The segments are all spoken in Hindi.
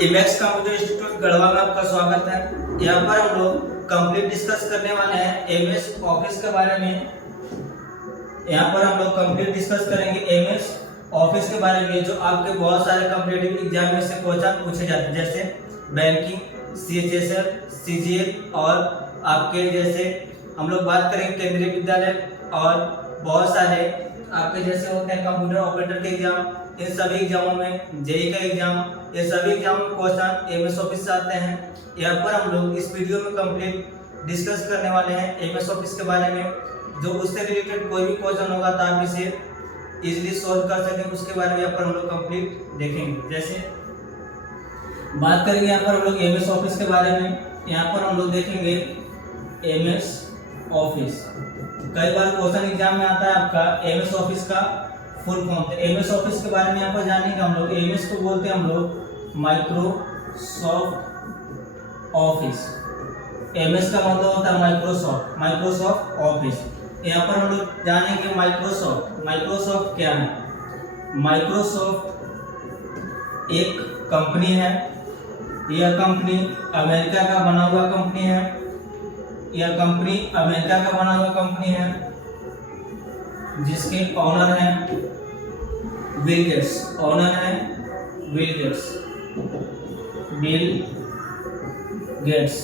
इमेक्स कंप्यूटर इंस्टीट्यूट गढ़वा में आपका स्वागत है। यहाँ पर हम लोग कंप्लीट डिस्कस करने वाले हैं एमएस ऑफिस के बारे में। यहाँ पर हम लोग कंप्लीट डिस्कस करेंगे एमएस ऑफिस के बारे में, जो आपके बहुत सारे कॉम्पिटिटिव एग्जाम में से क्वेश्चन पूछे जाते हैं, जैसे बैंकिंग, सीएचएसएल, सीजीएल और आपके जैसे हम लोग बात करेंगे केंद्रीय विद्यालय और बहुत सारे आपके जैसे होते हैं कंप्यूटर ऑपरेटर के एग्जाम। इन सभी एग्जामों में जेईई का एग्जाम, ये सभी एग्जाम में क्वेश्चन एमएस ऑफिस से आते हैं। यहाँ पर हम लोग इस वीडियो में कंप्लीट डिस्कस करने वाले हैं एमएस ऑफिस के बारे में। जो उससे रिलेटेड कोई भी क्वेश्चन होगा तो आप इसे इजीली सॉल्व कर सकें, उसके बारे में यहाँ पर हम लोग कंप्लीट देखेंगे। जैसे बात करेंगे यहाँ पर हम लोग एमएस ऑफिस के बारे में। यहाँ पर हम लोग देखेंगे एमएस ऑफिस। कई बार क्वेश्चन एग्जाम में आता है आपका एमएस ऑफिस का फुल फॉर्म। एमएस ऑफिस के बारे में यहाँ पर जानेंगे हम लोग। एमएस को बोलते हैं हम लोग माइक्रोसॉफ्ट ऑफिस। एमएस का मतलब होता है माइक्रोसॉफ्ट ऑफिस। यहाँ पर हम लोग जानेंगे माइक्रोसॉफ्ट क्या है। माइक्रोसॉफ्ट एक कंपनी है। यह कंपनी अमेरिका का बना हुआ कंपनी है। यह कंपनी अमेरिका का बना हुआ कंपनी है, जिसके ऑनर हैं बिल गेट्स। Bill Gates.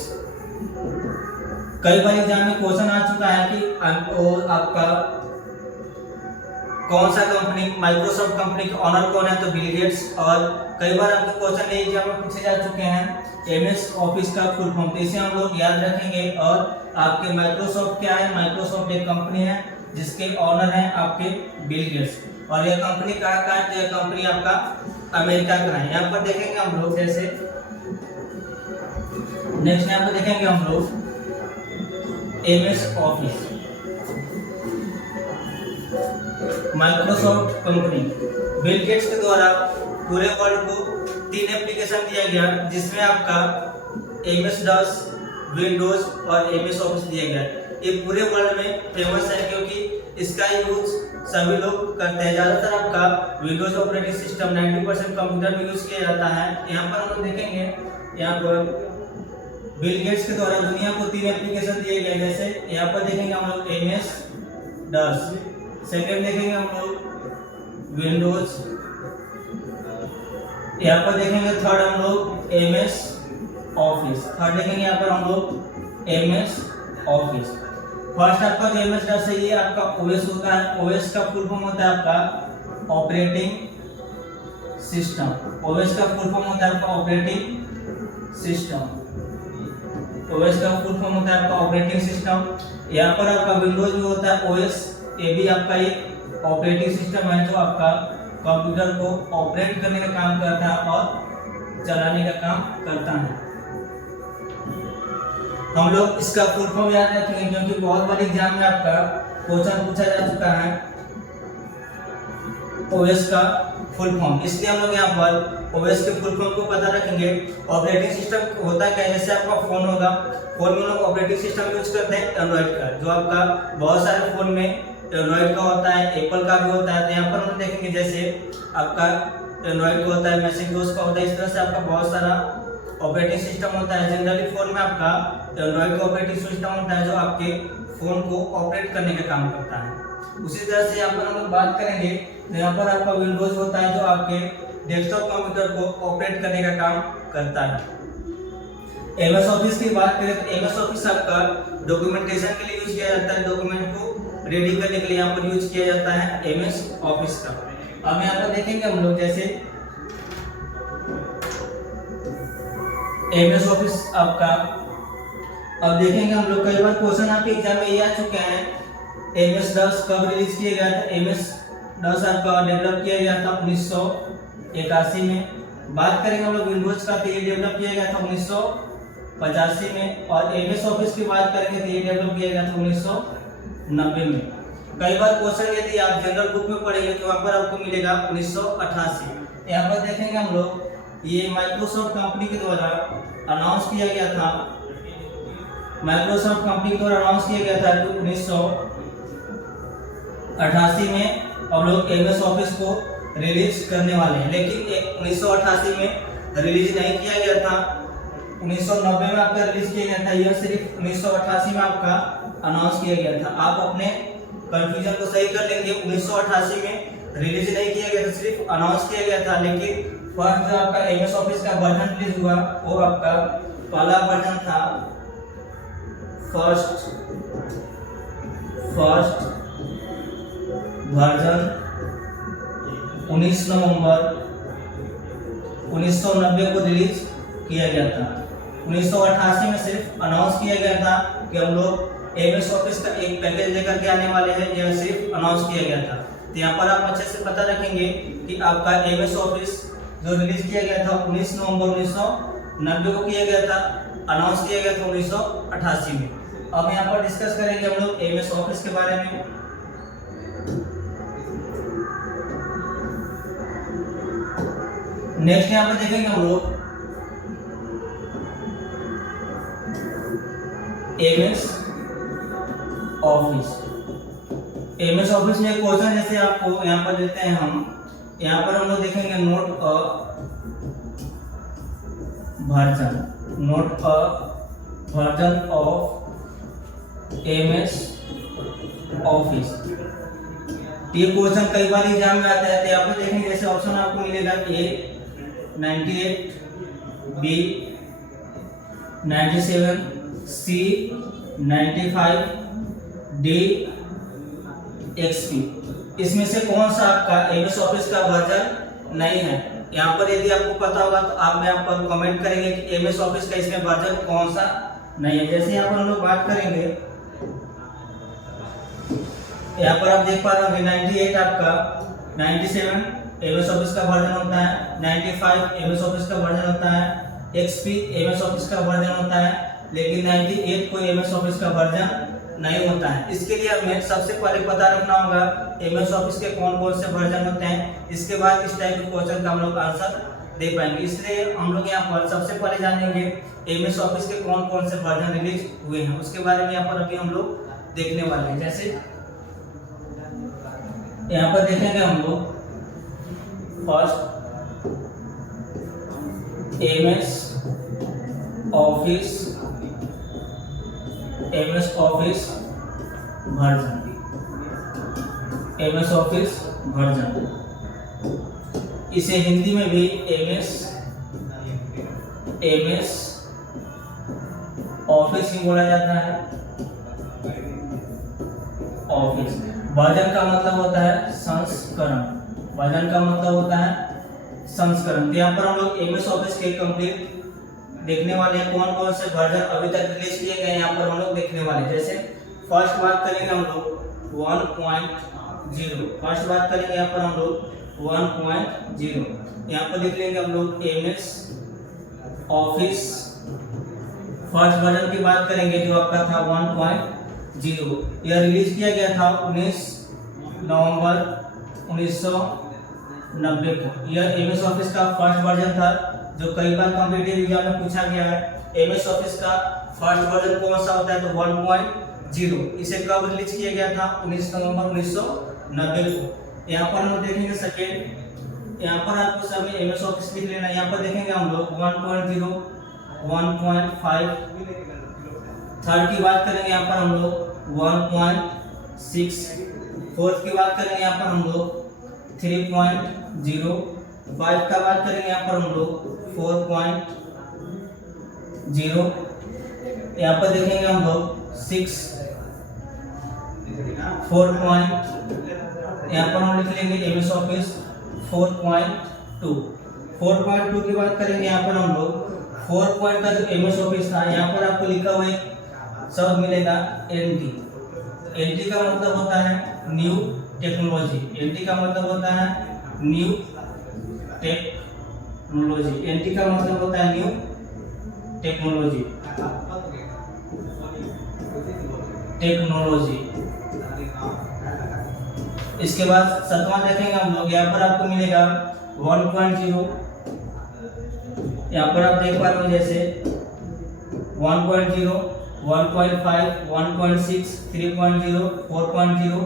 कई बार एग्जाम में क्वेश्चन आ चुका है कि आपका कौन सा कंपनी, माइक्रोसॉफ्ट कंपनी के ऑनर कौन है, तो बिल गेट्स। और कई बार आपके क्वेश्चन एग्जाम में पूछे जा चुके हैं एमएस ऑफिस का फुल फॉर्म, तो इसे हम लोग याद रखेंगे। और आपके माइक्रोसॉफ्ट क्या है, माइक्रोसॉफ्ट एक कंपनी है जिसके ऑनर हैं आपके बिल गेट्स। और यह कंपनी कहाँ का है, तो यह कंपनी आपका अमेरिका का है। यहाँ पर देखेंगे हम लोग, जैसे नेक्स्ट यहाँ पर देखेंगे हम लोग MS office. Microsoft company Bill Gates के द्वारा पूरे वर्ल्ड को 3 एप्लीकेशन दिया गया, जिसमें आपका एमएस डॉस, विंडोज और एमएस ऑफिस दिया गया। ये पूरे वर्ल्ड में फेमस है क्योंकि इसका यूज सभी लोग करते हैं। ज़्यादातर आपका विंडोज ऑपरेटिंग सिस्टम 90% कंप्यूटर में यूज किया जाता है। यहाँ पर हम लोग देखेंगे, यहाँ पर बिल गेट्स के द्वारा दुनिया को 3 एप्लीकेशन दिए गए। जैसे यहाँ पर देखेंगे हम लोग एमएस डॉस, सेकेंड देखेंगे हम लोग विंडोज, यहाँ पर देखेंगे थर्ड हम लोग एमएस ऑफिस। थर्ड देखेंगे यहाँ पर हम लोग एमएस ऑफिस। फर्स्ट आपका जो एमएस डॉस है, ये आपका ओएस होता है। ओएस का फुल फॉर्म होता है आपका ऑपरेटिंग सिस्टम। ओएस का फुल फॉर्म होता है आपका ऑपरेटिंग सिस्टम। ओएस का फुल फॉर्म होता है आपका ऑपरेटिंग सिस्टम। यहाँ पर आपका विंडोज भी होता है ओएस, ये भी आपका एक ऑपरेटिंग सिस्टम है जो आपका कंप्यूटर को ऑपरेट करने का काम करता है और चलाने का काम करता है। हम लोग इसका फुल फॉर्म याद रखेंगे क्योंकि बहुत बार एग्जाम में आपका क्वेश्चन पूछा जा चुका है ओएस का फुल फॉर्म, इसलिए हम लोग यहाँ पर ओएस के फुल फॉर्म को पता रखेंगे। ऑपरेटिंग सिस्टम होता है क्या, जैसे आपका फोन होगा, फोन में लोग ऑपरेटिंग सिस्टम यूज करते हैं एंड्रॉइड का, जो आपका बहुत सारे फोन में एंड्रॉइड का होता है, एप्पल का भी होता है। तो यहाँ पर हम देखेंगे जैसे आपका एंड्रॉइड का होता है, मैसेंजोस का होता है, इस तरह से आपका बहुत सारा ऑपरेटिंग सिस्टम होता है। जनरली फोन में आपका एंड्रॉइड का ऑपरेटिंग सिस्टम होता है जो आपके फोन को ऑपरेट करने का काम करता है। उसी तरह से यहाँ पर हम लोग बात करेंगे तो यहाँ पर आपका विंडोज होता है जो आपके डेस्कटॉप कंप्यूटर को ऑपरेट करने का काम करता है। एमएस ऑफिस की बात करें तो एमएस ऑफिस आपका डॉक्यूमेंटेशन के लिए यूज किया जाता है। डॉक्यूमेंट को रेडी करने के लिए यहाँ पर यूज किया जाता है एमएस ऑफिस का। अब यहाँ पर देखेंगे हम लोग, जैसे एमएस ऑफिस आपका, अब देखेंगे हम लोग कई बार क्वेश्चन आपके एग्जाम में ये आ चुके हैं एमएस डॉस कब रिलीज किया गया था। एमएस डॉस आपका डेवलप किया गया था 1981 में। बात करेंगे हम लोग विंडोज का, तो ये डेवलप किया गया था 1985 में। और एमएस ऑफिस की बात करेंगे तो ये डेवलप किया गया था 1990 में। कई बार क्वेश्चन यदि आप जनरल बुक में पढ़ेंगे तो वहाँ पर आपको मिलेगा 1988। यहाँ पर देखेंगे हम लोग, ये माइक्रोसॉफ्ट कंपनी के द्वारा अनाउंस किया गया था। माइक्रोसॉफ्ट कंपनी के द्वारा अनाउंस किया गया था 1988 में। अब लोग एमएस ऑफिस को रिलीज करने वाले हैं, लेकिन 1988 में रिलीज नहीं किया गया था। 1990 में आपका रिलीज किया गया था, यह सिर्फ 1988 में आपका अनाउंस किया गया था। आप अपने कंफ्यूजन को सही कर लेंगे। 1988 में रिलीज नहीं किया गया था, सिर्फ अनाउंस किया गया था। लेकिन फर्स्ट जो आपका एमएस ऑफिस का वर्जन रिलीज हुआ वो आपका पहला वर्जन था फर्स्ट वर्जन 19 नवंबर 1990 को रिलीज किया गया था। 1988 में सिर्फ अनाउंस किया गया था कि हम लोग एमएस ऑफिस का एक पैकेज लेकर के आने वाले हैं, यह सिर्फ अनाउंस किया गया था। तो यहाँ पर आप अच्छे से पता रखेंगे कि आपका एमएस ऑफिस जो रिलीज किया गया था 19 नवंबर 1990 को किया गया था, अनाउंस किया गया था 1988 में। अब यहाँ पर डिस्कस करेंगे हम लोग एमएस ऑफिस के बारे में। नेक्स्ट यहाँ पर देखेंगे हम लोग एमएस ऑफिस। एमएस ऑफिस में क्वेश्चन जैसे आपको यहाँ पर देते हैं, यहाँ पर हम लोग देखेंगे note a version of MS office. ये क्वेश्चन कई बार एग्जाम में आता है। तो यहाँ पर देखेंगे जैसे ऑप्शन आपको मिलेगा ए 98, बी 97, सी 95, डी XP। इसमें से कौन सा आपका एमएस ऑफिस का वर्जन नहीं है? यहाँ पर यदि आपको पता होगा तो आप यहाँ पर कमेंट करेंगे कि एमएस ऑफिस का इसमें वर्जन कौन सा नहीं है। जैसे यहाँ पर हम लोग बात करेंगे, यहाँ पर आप देख पा रहे होंगे 98 आपका 97 एमएस ऑफिस का वर्जन होता है, 95 एमएस ऑफिस का वर्जन होता है, XP एमएस ऑफिस का वर्जन होता है, लेकिन 98 कोई एमएस ऑफिस का वर्जन नहीं होता है। इसके लिए हमें सबसे पहले पता रखना होगा एमएस ऑफिस के कौन कौन से वर्जन होते हैं। इसके बाद इस टाइप के क्वेश्चन का हम लोग आंसर दे पाएंगे। इसलिए हम लोग यहाँ पर सबसे पहले जानेंगे एमएस ऑफिस के कौन कौन से वर्जन रिलीज हुए हैं, उसके बारे में यहाँ पर अभी हम लोग देखने वाले हैं। जैसे यहाँ पर देखेंगे हम लोग फर्स्ट एमएस ऑफिस वर्जन, इसे हिंदी में भी एमएस ऑफिस ही बोला जाता है। ऑफिस वर्जन का मतलब होता है संस्करण, वर्जन का मतलब होता है संस्करण। तो यहाँ पर हम लोग एमएस ऑफिस के कंप्लीट देखने वाले हैं, कौन कौन से वर्जन अभी तक रिलीज किए गए यहाँ पर हम लोग देखने वाले हैं। जैसे फर्स्ट बात करेंगे हम लोग 1.0, फर्स्ट बात करेंगे यहाँ पर हम लोग 1.0। यहाँ पर लिख लेंगे हम लोग एमएस ऑफिस फर्स्ट वर्जन की बात करेंगे जो आपका था 1.0। यह रिलीज किया गया था 19 नवंबर 1990 को। यह एमएस ऑफिस का फर्स्ट वर्जन था जो कई बार कॉम्पिटिटिव एग्जाम में पूछा गया है। एमएस ऑफिस का फर्स्ट वर्जन कौन सा होता है? तो 1.0। इसे कब रिलीज किया गया था? 19 नवंबर 1990 को। यहाँ पर हम देखेंगे सेकेंड, यहाँ पर आपको सभी एमएस ऑफिस लिख लेना। यहाँ पर देखेंगे हम लोग 1.0, 1.5। थर्ड की बात करेंगे यहाँ पर हम लोग 1.6। फोर्थ की बात करेंगे यहाँ पर हम लोग 3.0। 5 का बात करेंगे यहाँ पर हम लोग 4.0। यहाँ पर देखेंगे हम लोग 6, 4 यहाँ पर हम लिख लेंगे एमएस ऑफिस 4.2। 4.2 की बात करेंगे यहाँ पर हम लोग 4 का जो एमएस ऑफिस था यहाँ पर आपको लिखा हुआ एक शब्द मिलेगा एनटी। एनटी का मतलब होता है न्यू टेक्नोलॉजी। एनटी का मतलब होता है न्यू टेक्नोलॉजी। एनटी का मतलब होता है न्यू टेक्नोलॉजी। इसके बाद सातवां देखेंगे हम लोग, यहाँ पर आपको मिलेगा 1.0। यहाँ पर आप देख पा रहे हो जैसे 1.0, 1.5, 1.6, 3.0, 4.0,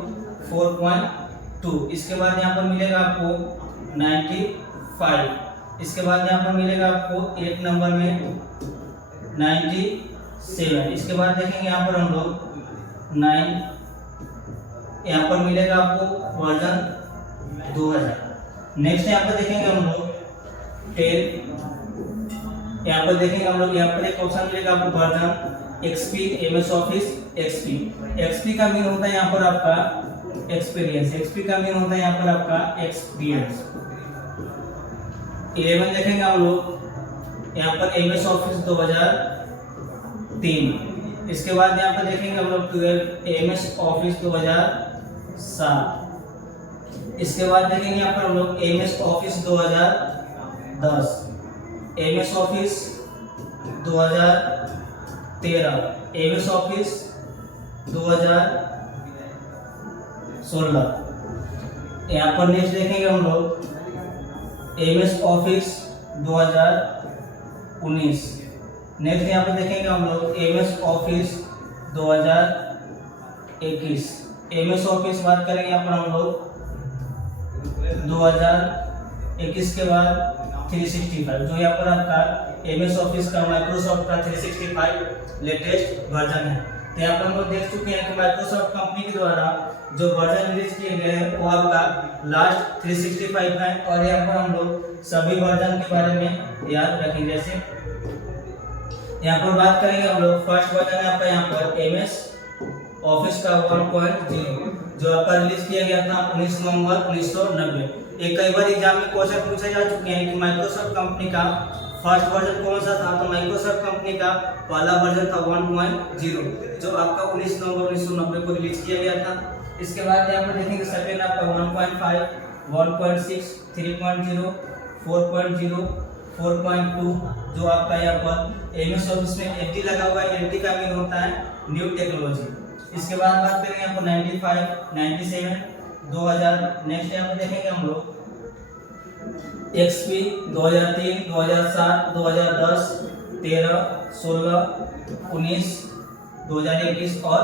4.2। इसके बाद यहाँ पर मिलेगा आपको 95। इसके बाद यहाँ पर मिलेगा आपको 8 नंबर में 97। इसके बाद देखेंगे यहाँ पर हम लोग 9, यहाँ पर मिलेगा आपको वर्जन 2000। नेक्स्ट यहाँ पर देखेंगे हम लोग 10, यहाँ पर देखेंगे हम लोग, यहाँ पर एक ऑप्शन मिलेगा आपको version XP MS office XP। XP का मीन होता है यहाँ पर आपका एक्सपीरियंस, XP का मीन होता है यहाँ पर आपका एक्सपीरियंस। 11 देखेंगे हम लोग, यहाँ पर MS ऑफिस 2003। इसके बाद यहाँ पर देखेंगे हम लोग 12 MS ऑफिस 2007। इसके बाद देखेंगे यहाँ पर हम लोग MS office 2010, MS office 2013, MS office 2016। यहाँ पर नेक्स्ट देखेंगे हम लोग MS ऑफिस 2019। नेक्स्ट यहाँ पर देखेंगे हम लोग MS ऑफिस 2021। MS ऑफिस बात करेंगे यहाँ पर हम लोग 2021 के बाद 365, जो यहाँ पर आपका MS ऑफिस का माइक्रोसॉफ्ट का 365 लेटेस्ट वर्जन है। तो यहाँ पर हम लोग देख चुके हैं कि माइक्रोसॉफ्ट कंपनी के द्वारा जो वर्जन रिलीज किए गए हैं वो आपका लास्ट 365 है। और यहाँ पर हम लोग सभी वर्जन के बारे में याद रखेंगे। जैसे यहाँ पर बात करेंगे हम लोग, फर्स्ट वर्जन है आपका यहाँ पर MS ऑफिस का 1.0, जो आपका रिलीज किया गया था 19 नवंबर 1990। एक कई बार एग्जाम में क्वेश्चन पूछे जा चुके हैं कि माइक्रोसॉफ्ट कंपनी का फर्स्ट वर्जन कौन सा था। तो माइक्रोसॉफ्ट कंपनी का पहला वर्जन था 1.0, जो आपका 19 नवंबर 1990 को रिलीज किया गया था। इसके बाद यहाँ पर देखेंगे सेकेंड आपका 1.5, 1.6, 3.0, 4.0, 4.2, जो आपका यहाँ पर MS ऑफिस में NT लगा हुआ है। NT का मीन होता है न्यू टेक्नोलॉजी। इसके बाद बात करेंगे यहाँ पर 95, 97, 2000। नेक्स्ट यहाँ पर देखेंगे हम लोग XP 2003, 2007, 2010, 13, 16, 19, 2021 और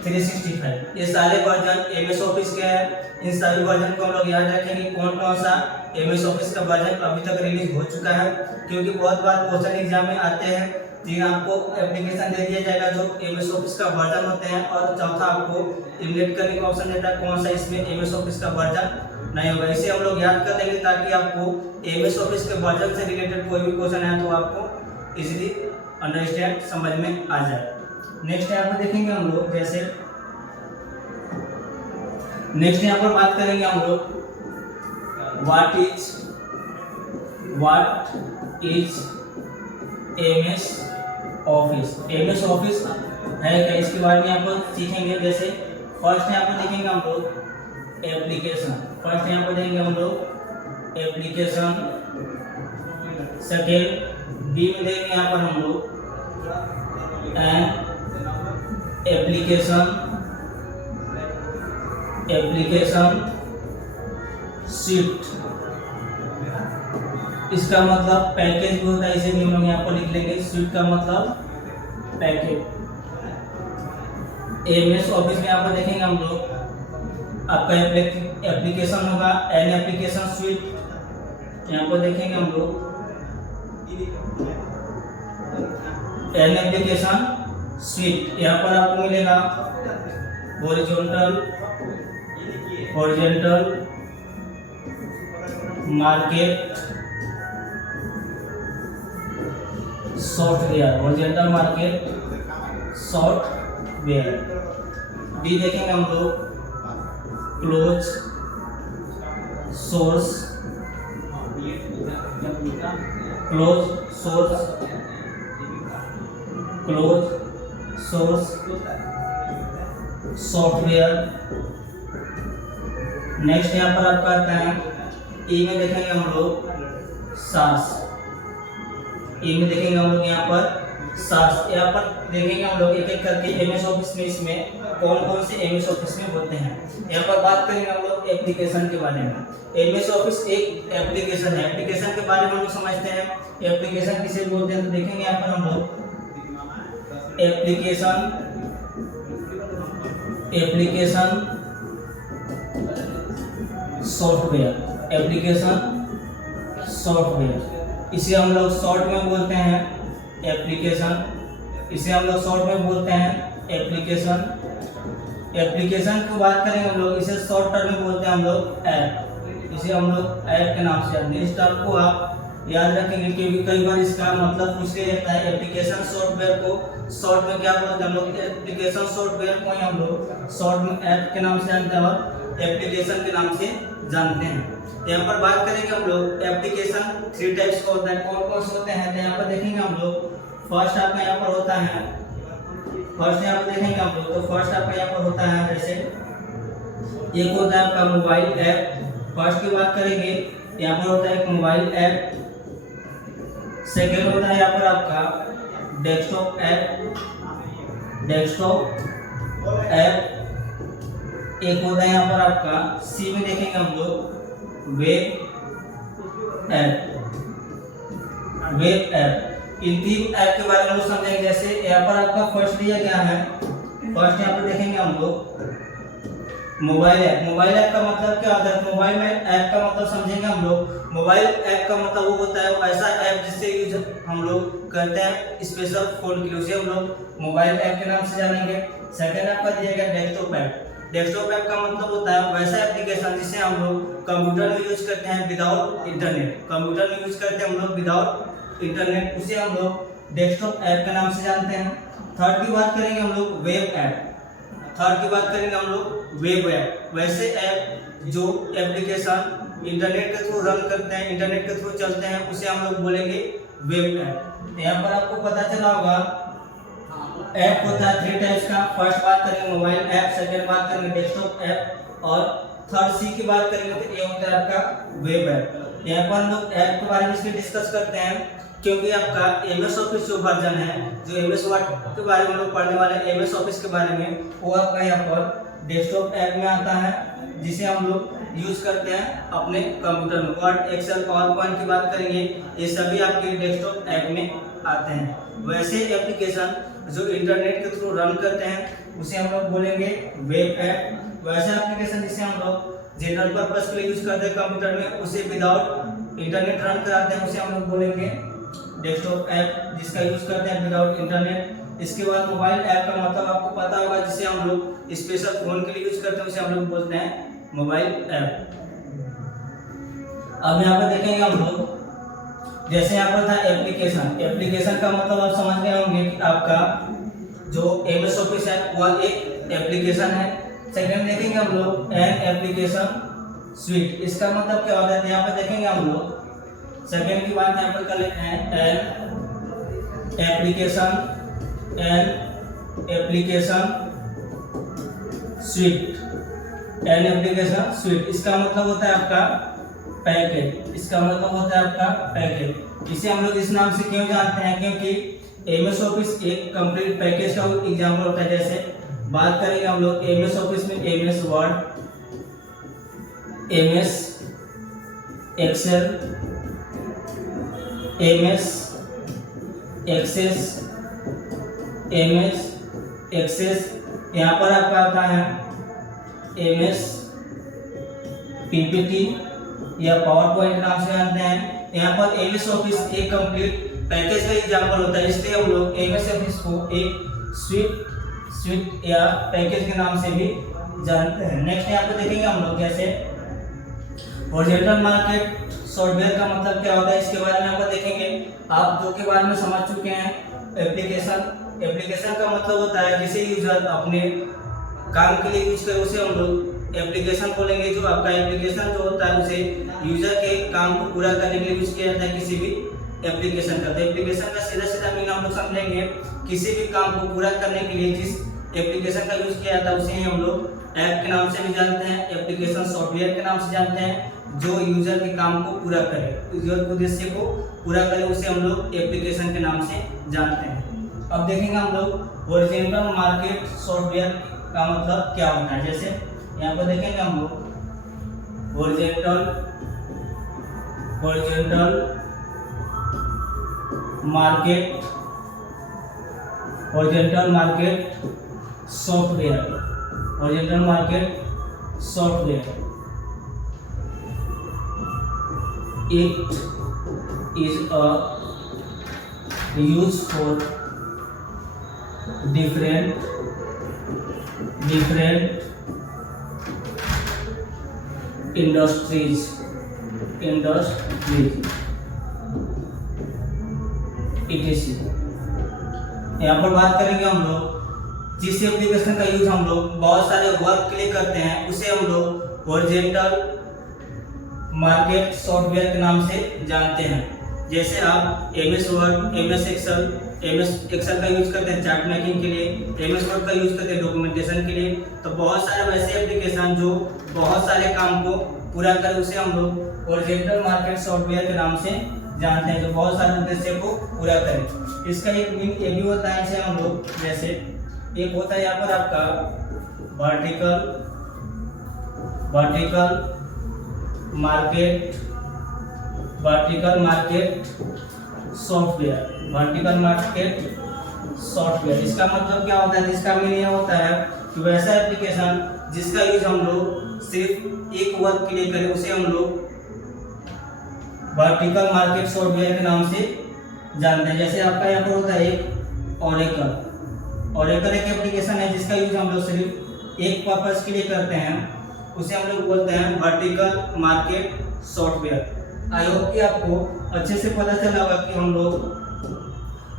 365। ये सारे वर्जन MS ऑफिस के हैं। इन सभी वर्जन को हम लोग याद रखेंगे कौन कौन सा MS ऑफिस का वर्जन अभी तक रिलीज हो चुका है, क्योंकि बहुत बार क्वेश्चन एग्जाम में आते हैं। तीन आपको एप्लीकेशन दे दिया जाएगा जो MS ऑफिस का वर्जन होते हैं, और चौथा आपको इलिमिनेट करने का ऑप्शन देता है कौन सा इसमें MS ऑफिस का वर्जन नहीं होगा। इसे हम लोग याद कर लेंगे ताकि आपको MS ऑफिस के वर्जन से रिलेटेड कोई भी क्वेश्चन है तो आपको इजीली अंडरस्टैंड समझ में आ जाए। नेक्स्ट यहाँ पर देखेंगे हम लोग, जैसे नेक्स्ट यहाँ पर बात करेंगे हम लोग what is MS office. MS office है क्या, इसके बारे में यहाँ पर सीखेंगे। जैसे फर्स्ट यहाँ पर देखेंगे हम लोग एप्लीकेशन, फर्स्ट यहाँ पर देखेंगे हम लोग एप्लीकेशन। सेकेंड बी में देखेंगे यहाँ पर हम लोग एन एप्लीकेशन शीट। इसका मतलब पैकेज भी होता है, इसे भी हम लोग यहाँ पर लिख लेंगे। शीट का मतलब पैकेज। MS ऑफिस में यहाँ पर देखेंगे हम लोग आपका एप्लीकेशन होगा एन एप्लीकेशन स्वीट। यहाँ पर देखेंगे हम लोग एन एप्लीकेशन स्वीट। यहाँ पर आपको मिलेगा horizontal market software, horizontal market software. D देखेंगे हम लोग क्लोज सोर्स सॉफ्टवेयर। नेक्स्ट यहाँ पर आपका आता है ई में देखेंगे हम लोग सास। ई में देखेंगे हम लोग यहाँ पर सास। यहाँ पर देखेंगे हम लोग एक एक करके MS ऑफिस में इसमें कौन कौन से MS ऑफिस में होते हैं। यहाँ पर बात करेंगे हम लोग एप्लीकेशन के बारे में। MS ऑफिस एक एप्लीकेशन है। एप्लीकेशन के बारे में हम लोग समझते हैं एप्लीकेशन किसे बोलते हैं। तो देखेंगे यहाँ पर हम लोग एप्लीकेशन सॉफ्टवेयर सॉफ्टवेयर। इसे हम लोग शॉर्ट में बोलते हैं एप्लीकेशन। इसे हम लोग शॉर्ट में बोलते हैं एप्लीकेशन। एप्लीकेशन की बात करें हम लोग, इसे शॉर्ट टर्म में बोलते हैं हम लोग ऐप। इसे हम लोग ऐप के नाम से जानते हैं। इस टर्म को आप याद रखेंगे क्योंकि कई बार इसका मतलब पूछ लिया जाता है। एप्लीकेशन सॉफ्टवेयर को शॉर्ट में क्या बोलते हैं हम लोग? एप्लीकेशन सॉफ्टवेयर को ही हम लोग शॉर्ट में ऐप के नाम से जानते हैं और एप्लीकेशन के नाम से जानते हैं। यहाँ पर बात करेंगे हम लोग एप्लीकेशन 3 टाइप्स का होता है। कौन कौन से होते हैं तो यहाँ पर देखेंगे हम लोग। फर्स्ट आपका यहाँ पर होता है, फर्स्ट यहाँ पर देखेंगे हम लोग तो फर्स्ट आपका यहाँ पर होता है जैसे एक होता है आपका मोबाइल ऐप। फर्स्ट की बात करेंगे यहाँ पर होता है एक मोबाइल ऐप। सेकेंड होता है यहाँ पर आपका डेस्कटॉप ऐप, डेस्कटॉप ऐप। एक होता है यहाँ पर आपका सी में देखेंगे हम लोग वेब ऐप, वेब ऐप। इन 3 ऐप के बारे में समझेंगे। जैसे यहाँ पर आपका फर्स्ट दिया गया है, फर्स्ट यहाँ पर देखेंगे हम लोग मोबाइल ऐप। मोबाइल ऐप का मतलब क्या होता है? मोबाइल में ऐप का मतलब समझेंगे हम लोग। मोबाइल ऐप का मतलब वो होता है ऐसा ऐप जिससे यूज हम लोग करते हैं स्पेशल फोन के लिए, उसे हम लोग मोबाइल ऐप के नाम से जानेंगे। सेकंड आपका दिया गया डेस्कटॉप ऐप। डेस्कटॉप ऐप का मतलब होता है वैसा एप्लीकेशन जिसे हम लोग कंप्यूटर में यूज करते हैं विदाउट इंटरनेट। कंप्यूटर में यूज करते हैं हम लोग विदाउट इंटरनेट, उसे हम लोग डेस्कटॉप ऐप के नाम से जानते हैं। थर्ड की बात करेंगे हम लोग वेब ऐप। थर्ड की बात करेंगे हम लोग वेब ऐप। वैसे ऐप जो एप्लीकेशन इंटरनेट के थ्रू रन करते हैं, इंटरनेट के थ्रू चलते हैं, उसे हम लोग बोलेंगे वेब ऐप। यहाँ पर आपको पता चला होगा ऐप होता है 3 टाइप्स का। फर्स्ट बात करेंगे मोबाइल ऐप, सेकंड बात करेंगे डेस्कटॉप ऐप और थर्ड सी की बात करेंगे तो ये होता है आपका वेब ऐप। यहाँ पर हम लोग ऐप के बारे में इसलिए डिस्कस करते हैं क्योंकि आपका एमएस ऑफिस जो वर्जन है, जो एमएस वर्ड के बारे में लोग पढ़ने वाले हैं, एमएस ऑफिस के बारे में, वो आपका यहाँ पर डेस्कटॉप ऐप में आता है जिसे हम लोग यूज करते हैं अपने कंप्यूटर में। वर्ड, एक्सेल, पावर पॉइंट की बात करेंगे, ये सभी आपके डेस्कटॉप ऐप में आते हैं। वैसे एप्लीकेशन जो इंटरनेट के थ्रू रन करते हैं उसे हम लोग बोलेंगे वेब ऐप। वैसे एप्लीकेशन जिसे हम लोग जनरल पर्पस के लिए यूज करते हैं कंप्यूटर में, उसे विदाउट इंटरनेट रन कराते हैं, उसे हम लोग बोलेंगे डेस्कटॉप ऐप जिसका यूज करते हैं विदाउट इंटरनेट। इसके बाद मोबाइल ऐप का मतलब आपको पता होगा जिसे हम लोग स्पेशल फोन के लिए यूज करते हैं, उसे हम लोग बोलते हैं मोबाइल ऐप। अब यहाँ पर देखेंगे हम लोग, जैसे यहाँ पर था एप्लीकेशन। एप्लीकेशन का मतलब आप समझ गए होंगे कि आपका जो एमएस ऑफिस है वह एक एप्लीकेशन है। सेकंड देखेंगे हम लोग एन एप्लीकेशन स्वीट। इसका मतलब क्या होता है? यहाँ पर देखेंगे हम लोग सेकंड की बात यहाँ पर कर लेते हैं an application, an application sweet, an application sweet. इसका मतलब होता है आपका पैकेज। इसका मतलब होता है आपका पैकेज। इसे हम लोग इस नाम से क्यों जानते हैं? क्योंकि एमएस ऑफिस एक कंप्लीट पैकेज का एग्जांपल होता है। जैसे बात करेंगे हम लोग एमएस ऑफिस में MS Word, MS Excel, MS Access, MS Access. यहाँ पर आपका आता है एमएस पीपीटी या पावर पॉइंट नाम से जानते हैं। यहाँ पर एमएस ऑफिस एक कंप्लीट पैकेज का एग्जांपल होता है, इसलिए हम लोग एमएस ऑफिस को एक स्वीट या पैकेज के नाम से भी जानते हैं। नेक्स्ट यहाँ पे देखेंगे हम लोग जैसे हॉरिजॉन्टल मार्केट सॉफ्टवेयर का मतलब क्या होता है, इसके बारे में यहाँ पर देखेंगे। आप दो के बारे में समझ चुके हैं। एप्लीकेशन का मतलब होता है जिसे यूजर अपने काम के लिए यूज करे, उसे हम लोग एप्लीकेशन बोलेंगे। जो आपका एप्लीकेशन जो होता है उसे यूजर के काम को पूरा करने के लिए यूज किया जाता है किसी भी एप्लीकेशन का। तो एप्लीकेशन का सीधा सीधा मीनिंग हम लोग समझेंगे, किसी भी काम को पूरा करने के लिए जिस एप्लीकेशन का यूज किया जाता है उसे ही हम लोग ऐप के नाम से भी जानते हैं, एप्लीकेशन सॉफ्टवेयर के नाम से जानते हैं। जो यूजर के काम को पूरा करे, यूजर के उद्देश्य को पूरा करे, उसे हम लोग एप्लीकेशन के नाम से जानते हैं। अब देखेंगे हम लोग हॉरिजॉन्टल मार्केट सॉफ्टवेयर का मतलब क्या होता है। जैसे यहाँ पर देखेंगे हम लोग हॉरिजॉन्टल मार्केट सॉफ्टवेयर एक is a use for different industries etc. यहाँ पर बात करेंगे हम लोग जिस एप्लीकेशन का यूज हम लोग बहुत सारे वर्क के लिए करते हैं उसे हम लोग हॉरिजॉन्टल मार्केट सॉफ्टवेयर के नाम से जानते हैं। जैसे आप MS वर्ड, MS एक्सेल का यूज करते हैं चार्ट मेकिंग के लिए, MS वर्ड का यूज करते हैं डॉक्यूमेंटेशन के लिए। तो बहुत सारे वैसे एप्लीकेशन जो बहुत सारे काम को पूरा करे उसे हम लोग हॉरिजॉन्टल मार्केट सॉफ्टवेयर के नाम से जानते हैं, जो बहुत सारे उद्देश्य को पूरा करें। इसका एक मीन ये भी होता है, इसे हम लोग जैसे एक होता है यहाँ पर आपका वर्टिकल मार्केट सॉफ्टवेयर। इसका मतलब क्या होता है, इसका मीन यह होता है कि वैसा एप्लीकेशन जिसका यूज हम लोग सिर्फ एक वर्क के लिए करें उसे हम लोग वर्टिकल मार्केट सॉफ्टवेयर के नाम से जानते हैं। जैसे आपका यहाँ पर होता है एक ऑरेकल एक एप्लीकेशन है जिसका यूज हम लोग सिर्फ एक पर्पस के लिए करते हैं, उसे हम लोग बोलते हैं vertical market software. I hope कि आपको अच्छे से पता चला होगा कि हम लोग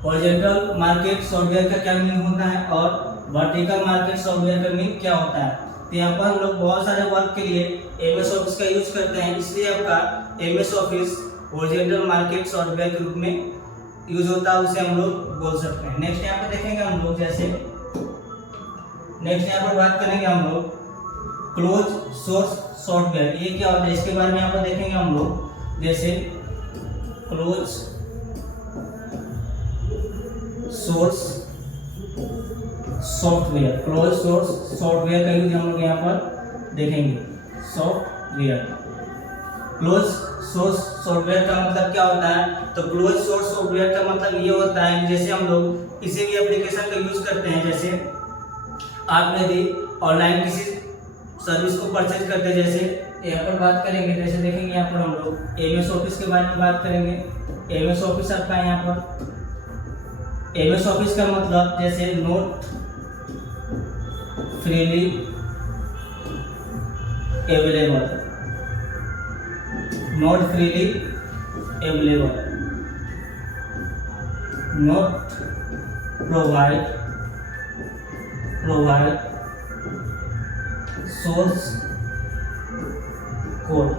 हॉरिजॉन्टल मार्केट सॉफ्टवेयर का क्या मीनिंग होता है और वर्टिकल मार्केट सॉफ्टवेयर का मीनिंग क्या होता है। तो यहाँ पर हम लोग बहुत सारे वर्क के लिए MS ऑफिस का यूज करते हैं, इसलिए आपका MS office horizontal market software के रूप में यूज होता है, उसे हम लोग बोल सकते हैं। नेक्स्ट यहाँ पर देखेंगे हम लोग जैसे नेक्स्ट यहाँ पर बात करेंगे हम लोग क्लोज सोर्स सॉफ्टवेयर। ये क्या होता है इसके बारे में यहाँ पर देखेंगे हम लोग। जैसे क्लोज सोर्स सॉफ्टवेयर का यूज हम लोग यहाँ पर देखेंगे। क्लोज सोर्स सॉफ्टवेयर का मतलब क्या होता है, तो क्लोज सोर्स सॉफ्टवेयर का मतलब ये होता है जैसे हम लोग किसी भी एप्लीकेशन का यूज करते हैं, जैसे आप यदि ऑनलाइन किसी सर्विस को परचेज करते हैं, जैसे यहाँ पर बात करेंगे, जैसे देखेंगे यहाँ पर हम लोग MS ऑफिस के बारे में बात करेंगे। MS ऑफिस आपका यहाँ पर MS ऑफिस का मतलब जैसे note freely available, note provide source code.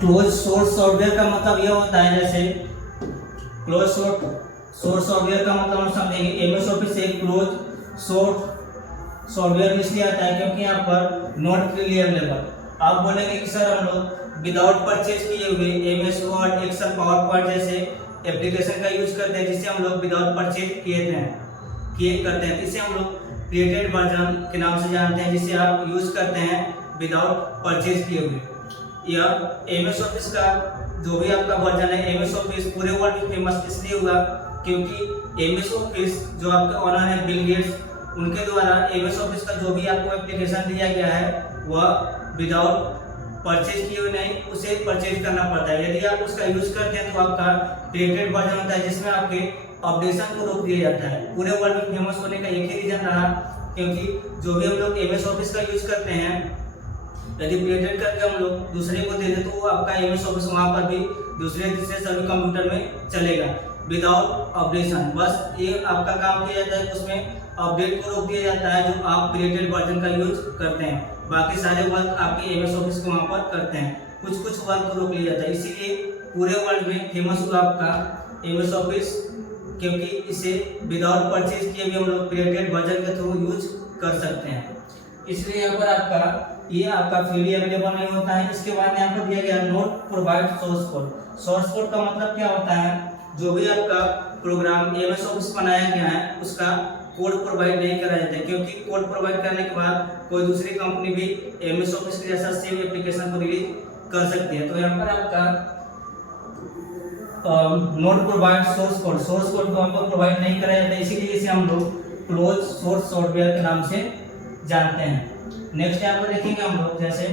Close source software का मतलब यह होता है, जैसे क्लोज सोर्स सॉफ्टवेयर का मतलब हम समझेंगे MS ऑफिस एक क्लोज सोर्स सॉफ्टवेयर इसलिए आता है क्योंकि यहाँ पर नॉट फ्रीली अवेलेबल। आप बोलेंगे कि सर हम लोग विदाउट परचेज किए हुए MS Word, Excel, Power Point जैसे एप्लीकेशन का यूज करते हैं जिसे हम लोग विदाउट परचेज करते हैं, इसे हम लोग क्रिएटेड वर्जन के नाम से जानते हैं, जिसे आप यूज करते हैं विदाउट परचेज किए हुए। या MS ऑफिस का जो भी आपका वर्जन है, MS ऑफिस पूरे वर्ल्ड में फेमस इसलिए हुआ क्योंकि MS ऑफिस जो आपके ऑनर है बिल गेट्स, उनके द्वारा MS ऑफिस का जो भी आपको एप्लीकेशन दिया गया है वह विदाउट परचेज किए हुए नहीं, उसे परचेज करना पड़ता है। यदि आप उसका यूज करते हैं तो आपका क्रिएटेड वर्जन होता है जिसमें आपके अपडेशन को रोक दिया जाता है। पूरे वर्ल्ड में फेमस होने का एक ही रीजन रहा क्योंकि जो भी हम लोग MS ऑफिस का यूज करते हैं, यदि क्रिएटेड करके हम लोग दूसरे को दे दें तो वो आपका MS ऑफिस वहाँ पर भी दूसरे तीसरे सभी कंप्यूटर में चलेगा विदाउट अपडेशन। बस ये आपका काम किया जाता है, उसमें अपडेट को रोक दिया जाता है जो आप क्रिएटेड वर्जन का यूज करते हैं। बाकी सारे वर्क आपके MS ऑफिस को वहाँ पर करते हैं, कुछ वर्क को रोक लिया जाता है। इसीलिए पूरे वर्ल्ड में फेमस हुआ आपका MS ऑफिस क्योंकि इसे विदाउट परचेज किए भी हम लोग क्रिएटेड वर्जन के थ्रू यूज कर सकते हैं। इसलिए यहाँ पर ये आपका फ्रीली अवेलेबल नहीं होता है। इसके बाद यहाँ पर दिया गया note provide source code. Source code का मतलब क्या होता है, जो भी आपका प्रोग्राम MS ऑफिस बनाया गया है उसका कोड प्रोवाइड नहीं करा जाता है, क्योंकि कोड प्रोवाइड करने के बाद कोई दूसरी कंपनी भी MS ऑफिस के जैसा सेम एप्लीकेशन को रिलीज कर सकती है। तो यहाँ पर आपका नोट प्रोवाइड सोर्स कोड को हमको प्रोवाइड नहीं करा जाता है, इसीलिए इसे हम लोग क्लोज सोर्स सॉफ्टवेयर के नाम से जानते हैं। नेक्स्ट यहाँ पर देखेंगे हम लोग जैसे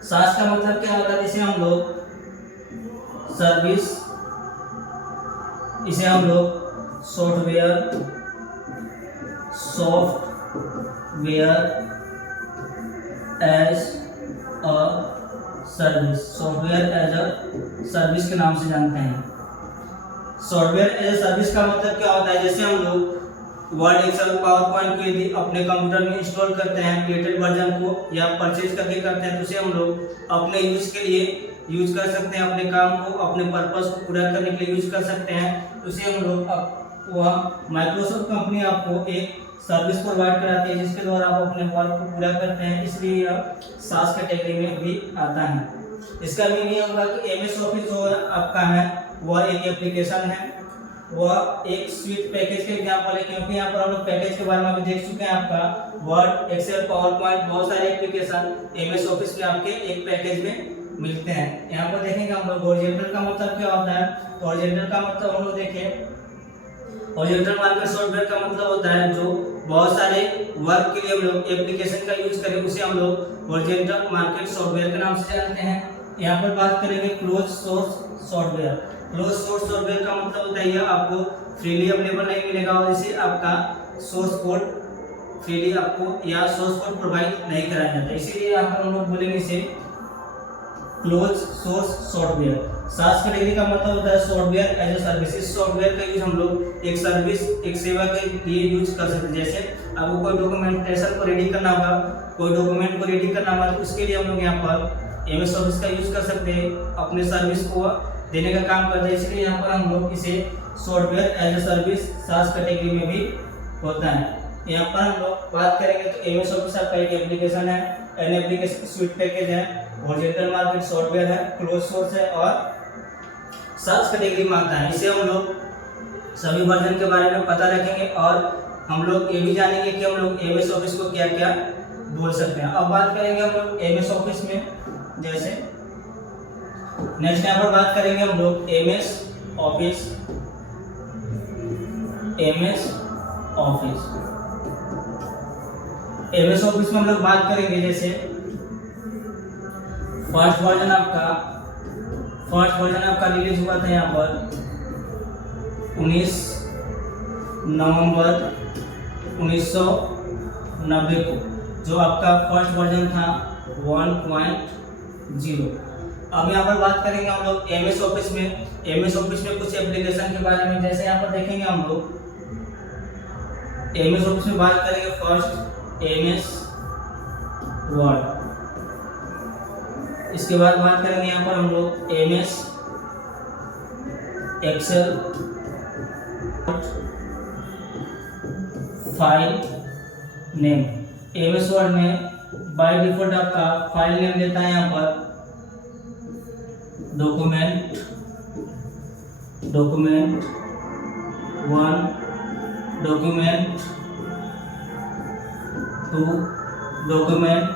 सास का मतलब क्या होता है, जैसे हम लोग सर्विस, इसे हम लोग software as a service, software as a service के नाम से जानते हैं। सॉफ्टवेयर एज अ सर्विस का मतलब क्या होता है, जैसे हम लोग वर्ड, एक्सेल, पावर पॉइंट को यदि अपने कंप्यूटर में इंस्टॉल करते हैं क्रिएटेड वर्जन को या परचेज करके करते हैं, तो उसे हम लोग अपने यूज के लिए यूज कर सकते हैं, अपने काम को, अपने पर्पस को पूरा करने के लिए यूज कर सकते हैं। उसे हम लोग वह माइक्रोसॉफ्ट कंपनी आपको एक सर्विस प्रोवाइड कराती है जिसके द्वारा आप अपने वर्क को पूरा करते हैं, इसलिए यह सास कैटेगरी में भी आता है। इसका मीनिंग होगा कि एमएस ऑफिस जो आपका है वह एक एप्लीकेशन है, वह एक स्वीट पैकेज के एग्जाम्पल है, क्योंकि यहाँ पर हम लोग पैकेज के बारे में भी देख चुके हैं। आपका वर्ड, एक्सेल, पावर पॉइंट, बहुत सारे एप्लीकेशन एमएस ऑफिस में आपके एक पैकेज में मिलते हैं। यहाँ पर देखेंगे हम लोग हॉरिजॉन्टल का मतलब क्या होता है, तो हॉरिजॉन्टल का मतलब हम लोग देखें, हॉरिजॉन्टल मार्केट सॉफ्टवेयर का मतलब होता है जो बहुत सारे वर्क के लिए हम लोग एप्लीकेशन का यूज करें, उसे हम लोग हॉरिजॉन्टल मार्केट सॉफ्टवेयर के नाम से जानते हैं। यहाँ पर बात करेंगे close source software. Close source software का मतलब होता है यह आपको फ्रीली अवेलेबल नहीं मिलेगा और इसे आपका सोर्स कोड फ्रीली आपको या सोर्स कोड प्रोवाइड नहीं कराया जाता, इसीलिए यहाँ पर हम लोग बोलेंगे इसे क्लोज सोर्स सॉफ्टवेयर। सास कैटेगरी का मतलब होता है सॉफ्टवेयर एज ए सर्विस। इस सॉफ्टवेयर का यूज हम लोग एक सर्विस, एक सेवा के लिए यूज कर सकते हैं। जैसे आपको कोई डॉक्यूमेंटेशन को रेडी करना होगा, कोई डॉक्यूमेंट को रेडी करना होगा, तो उसके लिए हम लोग यहाँ पर एमएस ऑफिस का यूज कर सकते हैं, अपने सर्विस को देने का काम करते हैं, इसलिए यहाँ पर हम लोग इसे software as a service SaaS category में भी होता है। यहाँ पर हम लोग बात करेंगे तो एमएस ऑफिस आपका एक एप्लीकेशन है, एन एप्लीकेशन स्वीट पैकेज है, हॉरिजॉन्टल मार्केट सॉफ्टवेयर है, क्लोज सोर्स है और सास कैटेगरी में आता है। इसे हम लोग सभी वर्जन के बारे में पता रखेंगे और हम लोग ये भी जानेंगे कि हम लोग एमएस ऑफिस को क्या क्या बोल सकते हैं। अब बात करेंगे हम लोग एमएस ऑफिस में, जैसे नेक्स्ट यहाँ पर बात करेंगे हम लोग एमएस ऑफिस। एमएस ऑफिस में हम लोग बात करेंगे, जैसे फर्स्ट वर्जन आपका रिलीज हुआ था यहाँ पर 19 नवंबर 1990 को, जो आपका फर्स्ट वर्जन था 1.0। अब यहाँ पर बात करेंगे हम लोग एमएस ऑफिस में कुछ एप्लीकेशन के बारे में। जैसे यहाँ पर देखेंगे हम लोग एमएस ऑफिस में बात करेंगे फर्स्ट एमएस वर्ड, इसके बाद बात करेंगे यहाँ पर हम लोग MS Excel, file name. MS Word में बाय डिफॉल्ट आपका फाइल नेम देता है यहाँ पर डॉक्यूमेंट 1, डॉक्यूमेंट 2, डॉक्यूमेंट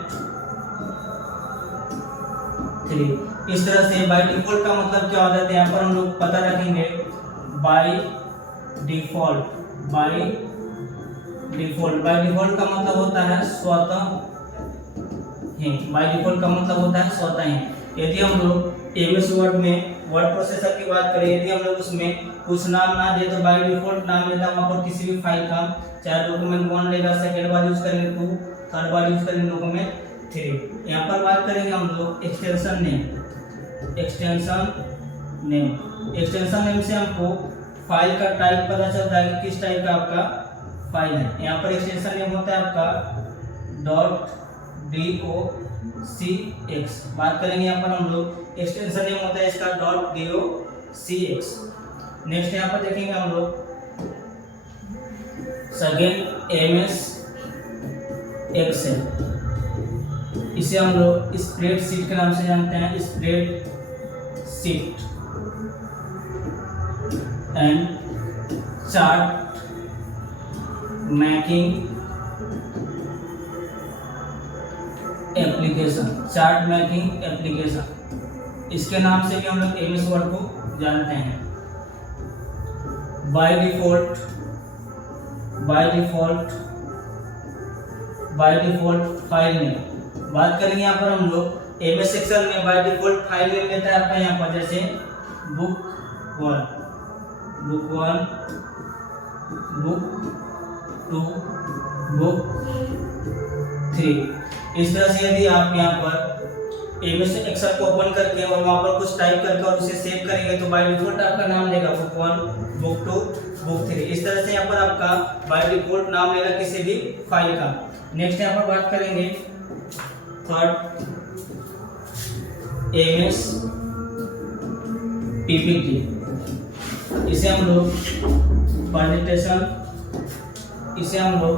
3। इस तरह से बाय डिफॉल्ट का मतलब क्या होता है, यहाँ पर हम लोग पता रखेंगे बाय डिफॉल्ट का मतलब होता है स्वतः ही। बाय डिफॉल्ट का मतलब होता है स्वतः ही। यदि हम लोग एमएस वर्ड में वर्ड प्रोसेसर की बात करें, यदि हम लोग उसमें कुछ नाम ना दे तो बाय डिफॉल्ट नाम देता है वहाँ पर किसी भी फाइल का, चाहे डॉक्यूमेंट 1 लेगा, सेकेंड बार यूज करेंगे 2, थर्ड बार यूज करेंगे डॉक्यूमेंट 3। यहाँ पर बात करेंगे हम लोग एक्सटेंशन नेम से हमको फाइल का टाइप पता चलता है कि किस टाइप का आपका फाइल है। यहाँ पर एक्सटेंशन नेम होता है आपका .docx। बात करेंगे यहाँ पर हम लोग एक्सटेंशन नेम होता है इसका .docx। नेक्स्ट यहाँ पर देखेंगे हम लोग सेकेंड एमएस एक्सेल, इसे हम लोग स्प्रेडशीट के नाम से जानते हैं। Spreadsheet and chart making application, इसके नाम से भी हम लोग एमएस वर्ड को जानते हैं। By default file name. बात करेंगे यहाँ पर हम लोग एमएस एक्सेल में बाय डिफॉल्ट फाइल नेम लेता है आपका यहाँ पर, जैसे बुक 1, बुक 1, बुक 2, बुक 3। इस तरह से यदि आप यहाँ पर एमएस एक्सेल को ओपन करके और वहाँ पर कुछ टाइप करके और उसे सेव करेंगे तो बाय डिफॉल्ट आपका नाम लेगा बुक 1, बुक 2, बुक 3। इस तरह से यहाँ पर आपका बाय डिफॉल्ट नाम लेगा किसी भी फाइल का। नेक्स्ट यहाँ पर बात करेंगे थर्ड, एमएस पीपीटी। इसे हम लोग प्रेजेंटेशन, इसे हम लोग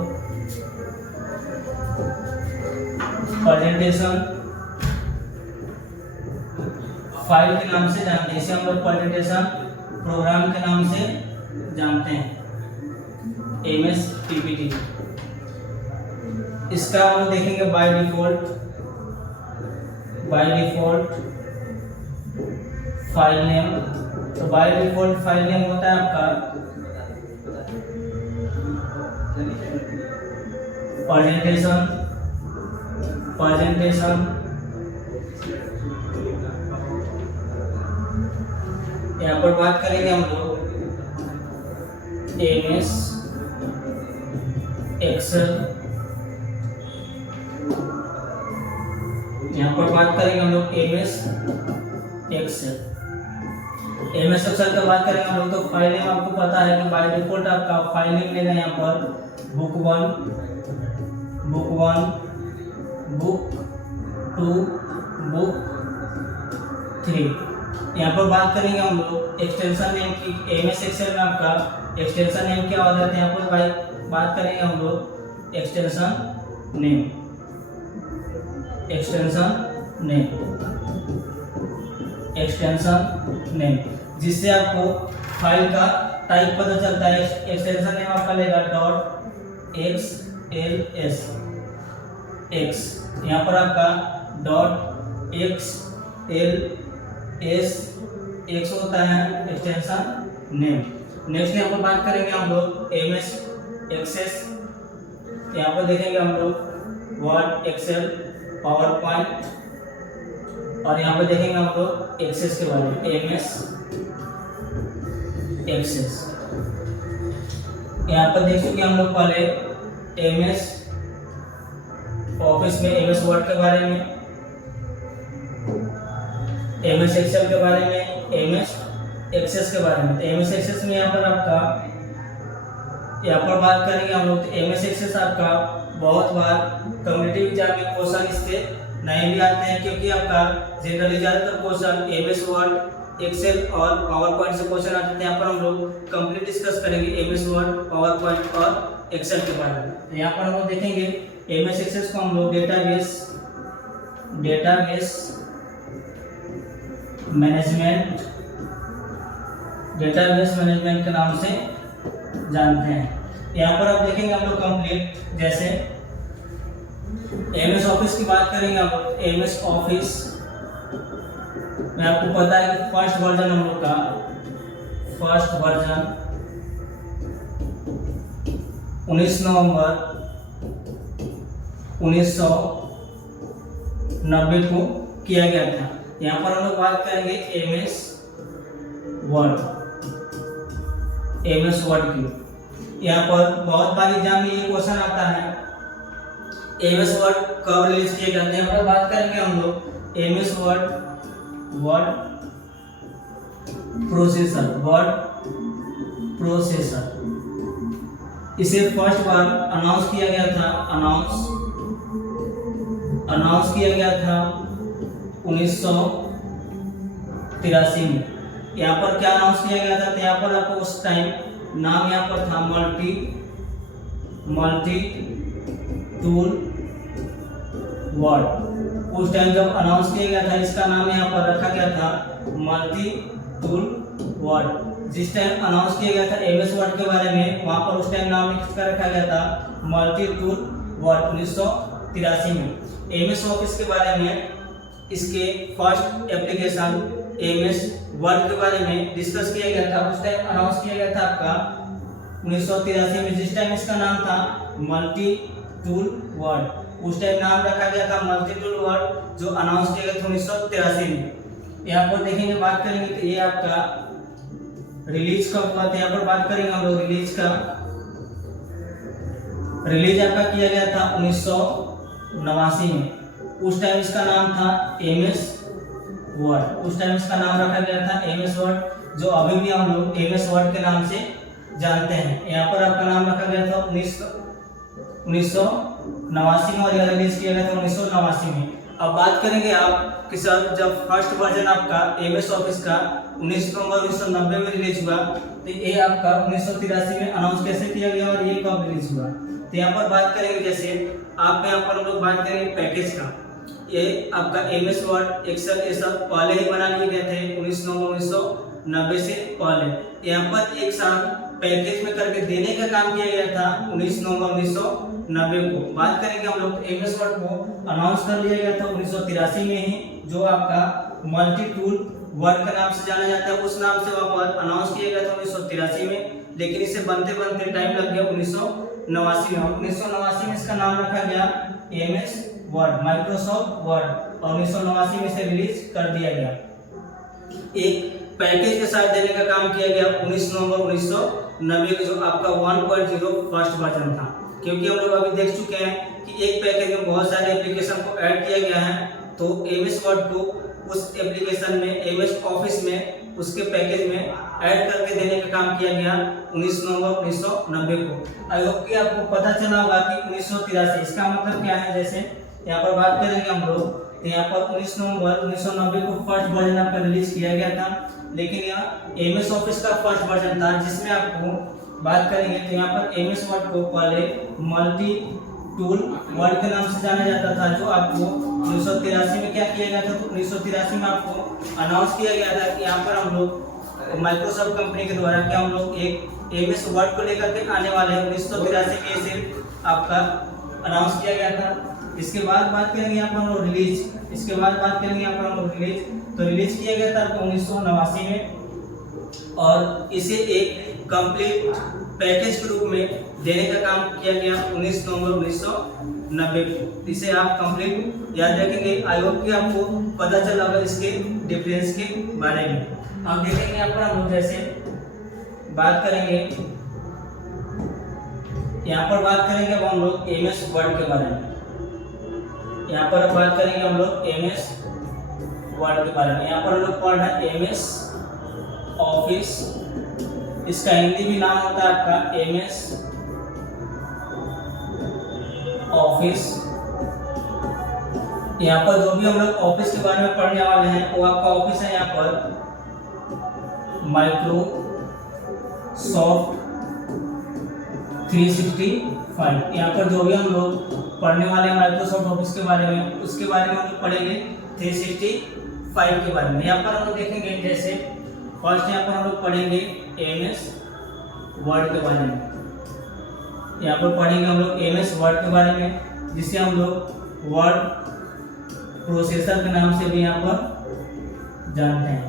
प्रेजेंटेशन फाइल के नाम से जानते हैं, इसे हम लोग प्रेजेंटेशन प्रोग्राम के नाम से जानते हैं, एमएस पीपीटी। इसका हम देखेंगे बाय डिफॉल्ट फाइल नेम। तो बाय डिफॉल्ट फाइल नेम होता है आपका प्रेजेंटेशन। यहाँ पर बात करेंगे हम लोग एमएस एक्सेल। यहाँ पर बात करेंगे हम लोग एमएस एक्सेल। एमएस एक्सेल का बात करेंगे हम लोग तो फाइल नेम आपको पता है कि बाय डिफॉल्ट आपका फाइल नेम लेगा यहाँ पर बुक 1, बुक 2, बुक 3। यहाँ पर बात करेंगे हम लोग एक्सटेंशन नेम की। एमएस एक्सेल में आपका एक्सटेंशन नेम क्या हो जाता है, यहाँ पर बात करेंगे हम लोग एक्सटेंशन नेम, जिससे आपको फाइल का टाइप पता चलता है। एक्सटेंशन नेम आपका लेगा .xls x, यहाँ पर आपका .xls x होता है एक्सटेंशन नेम। नेक्स्ट यहाँ पर बात करेंगे हम लोग एमएस एक्सेस। यहाँ पर देखेंगे हम लोग वर्ड, एक्सेल, पावर पॉइंट, और यहाँ पर देखेंगे हम लोग एक्सेस के बारे में, एमएस एक्सेस। यहाँ पर देख चुके हम लोग पहले एमएस ऑफिस में एमएस वर्ड के बारे में, एमएस एक्सेल के बारे में, एमएस एक्सेस के बारे में। एमएस एक्सेस में यहाँ पर आपका, यहाँ पर बात करेंगे हम लोग एमएस एक्सेस आपका बहुत बार कम्पिटिटिव एग्जाम में क्वेश्चन इससे नहीं भी आते हैं, क्योंकि आपका जनरली ज़्यादातर क्वेश्चन एमएस वर्ड, एक्सेल और पावर पॉइंट से क्वेश्चन आते हैं। यहाँ पर हम लोग कंप्लीट डिस्कस करेंगे एमएस वर्ड, पावर पॉइंट और एक्सेल के बारे में। तो यहाँ पर हम लोग देखेंगे एमएस एक्सेस को हम लोग डेटाबेस मैनेजमेंट के नाम से जानते हैं। यहाँ पर आप देखेंगे हम लोग कंप्लीट, जैसे एमएस ऑफिस की बात करेंगे हम लोग। एमएस ऑफिस में आपको पता है कि फर्स्ट वर्जन हम लोग का 19 नवंबर 1990 को किया गया था। यहाँ पर हम लोग बात करेंगे एमएस वर्ड की। यहाँ पर बहुत बार एग्जाम में ये क्वेश्चन आता है, एमएस वर्ड कब रिलीज किए जाते हैं। यहाँ पर बात करेंगे हम लोग एमएस वर्ड प्रोसेसर। इसे फर्स्ट बार अनाउंस किया गया था 1983 में। यहाँ पर क्या अनाउंस किया गया था, तो यहाँ पर आपको उस टाइम नाम यहाँ पर था मल्टी टूल वर्ड। उस टाइम जब अनाउंस किया गया था, इसका नाम यहाँ पर रखा गया था मल्टी टूल वर्ड। जिस टाइम अनाउंस किया गया था एमएस वर्ड के बारे में, वहाँ पर उस टाइम नाम किसका रखा गया था, मल्टी टूल वर्ड, 1983 में। एमएस ऑफिस के बारे में, इसके फर्स्ट एप्लीकेशन एमएस वर्ड के बारे में डिस्कस किया गया था। उस टाइम अनाउंस किया गया था आपका 1983 में, जिस टाइम इसका नाम था मल्टी टूल वर्ड। उस टाइम नाम रखा गया था मल्टी टूल वर्ड, जो अनाउंस किया गया था 1983 में। यहाँ पर देखेंगे, बात करेंगे तो ये आपका रिलीज कब हुआ था, यहाँ पर बात करेंगे हम लोग रिलीज का। रिलीज आपका किया गया था 1989 में। उस टाइम इसका नाम था MS वर्ड, उस टाइम इसका नाम रखा गया था MS वर्ड, जो अभी भी हम लोग MS वर्ड के नाम से जानते हैं। यहाँ पर आपका नाम रखा गया था 1989 में और यह रिलीज किया गया था 1989 में। अब बात करेंगे आप कि सर जब फर्स्ट वर्जन आपका MS ऑफिस का 19 नवंबर 1990 में रिलीज हुआ, तो ये आपका 1983 में अनाउंस कैसे किया गया और ये कब रिलीज हुआ। तो यहाँ पर बात करेंगे, जैसे आप यहाँ पर हम लोग बात करेंगे पैकेज का। ये आपका MS वर्ड, एक्सेल, ये सब पहले ही बना लिए गए थे 19 नवंबर 1990 से पहले। यहाँ पर एक साथ पैकेज में करके देने का काम किया गया था 19 नवंबर 1990 को। बात करेंगे हम लोग MS वर्ड को अनाउंस कर लिया गया था 1983 में ही, जो आपका मल्टी टूल वर्ड के नाम से जाना जाता है। उस नाम से वहाँ पर अनाउंस किया गया था 1983 में, लेकिन इसे बनते बनते टाइम लग गया 1989 में। 1989 में इसका नाम रखा गया MS वर्ड, माइक्रोसॉफ्ट वर्ड, और 1989 में इसे रिलीज कर दिया गया। एक पैकेज के साथ देने का काम किया गया 19 नवंबर 1990 को, जो आपका 1.0 फर्स्ट वर्जन था। क्योंकि हम लोग अभी देख चुके हैं कि एक पैकेज में बहुत सारे एप्लीकेशन को ऐड किया गया है, तो MS वर्ड को उस एप्लीकेशन में, MS ऑफिस में, उसके पैकेज में ऐड करके देने का काम किया गया 19 नवंबर 1990 को। आई होप कि आपको पता चला होगा कि 1983 इसका मतलब क्या है। जैसे यहाँ पर बात करेंगे हम लोग, तो यहाँ पर 19 नवंबर 1990 को फर्स्ट वर्जन आपका रिलीज किया गया था, लेकिन यहाँ MS ऑफिस का फर्स्ट वर्जन था, जिसमें आपको बात करेंगे तो यहाँ पर MS वर्ड को पहले मल्टी टूल वर्ड के नाम से जाना जाता था, जो आपको 1983 में क्या किया गया था। तो 1983 में आपको अनाउंस किया गया था कि यहाँ पर हम लोग माइक्रोसॉफ्ट कंपनी के द्वारा क्या हम लोग एक MS वर्ड को लेकर के आने वाले हैं। 1983 में इसे आपका अनाउंस किया गया था। इसके बाद बात करेंगे यहाँ पर हम लोग रिलीज, इसके बाद बात करेंगे यहाँ पर हम लोग रिलीज। तो रिलीज किया गया था 1989 में, और इसे एक कंप्लीट पैकेज के रूप में देने का काम किया गया 19 नवंबर 1990 को। इसे आप कंप्लीट याद रखेंगे। आई होप कि आपको पता चला होगा इसके डिफरेंस के बारे में। अब देखेंगे यहाँ पर हम लोग, जैसे बात करेंगे यहाँ पर बात करेंगे अब हम लोग MS वर्ड के बारे में। यहाँ पर बात करेंगे हम लोग MS वर्ड के बारे में। यहाँ पर हम लोग पढ़ रहे हैं MS ऑफिस, इसका हिंदी भी नाम होता है आपका MS ऑफिस। यहाँ पर जो भी हम लोग ऑफिस के बारे में पढ़ने वाले हैं, वो आपका ऑफिस है यहाँ पर माइक्रोसॉफ्ट 365। यहाँ पर जो भी हम लोग पढ़ने वाले हैं माइक्रोसॉफ्ट ऑफिस के बारे में, उसके बारे में हम लोग पढ़ेंगे 365 के बारे में। यहाँ पर हम लोग देखेंगे, जैसे फर्स्ट यहाँ पर हम लोग पढ़ेंगे MS वर्ड के बारे में। यहाँ पर पढ़ेंगे हम लोग MS वर्ड के बारे में, जिसे हम लोग वर्ड प्रोसेसर के नाम से भी यहाँ पर जानते हैं।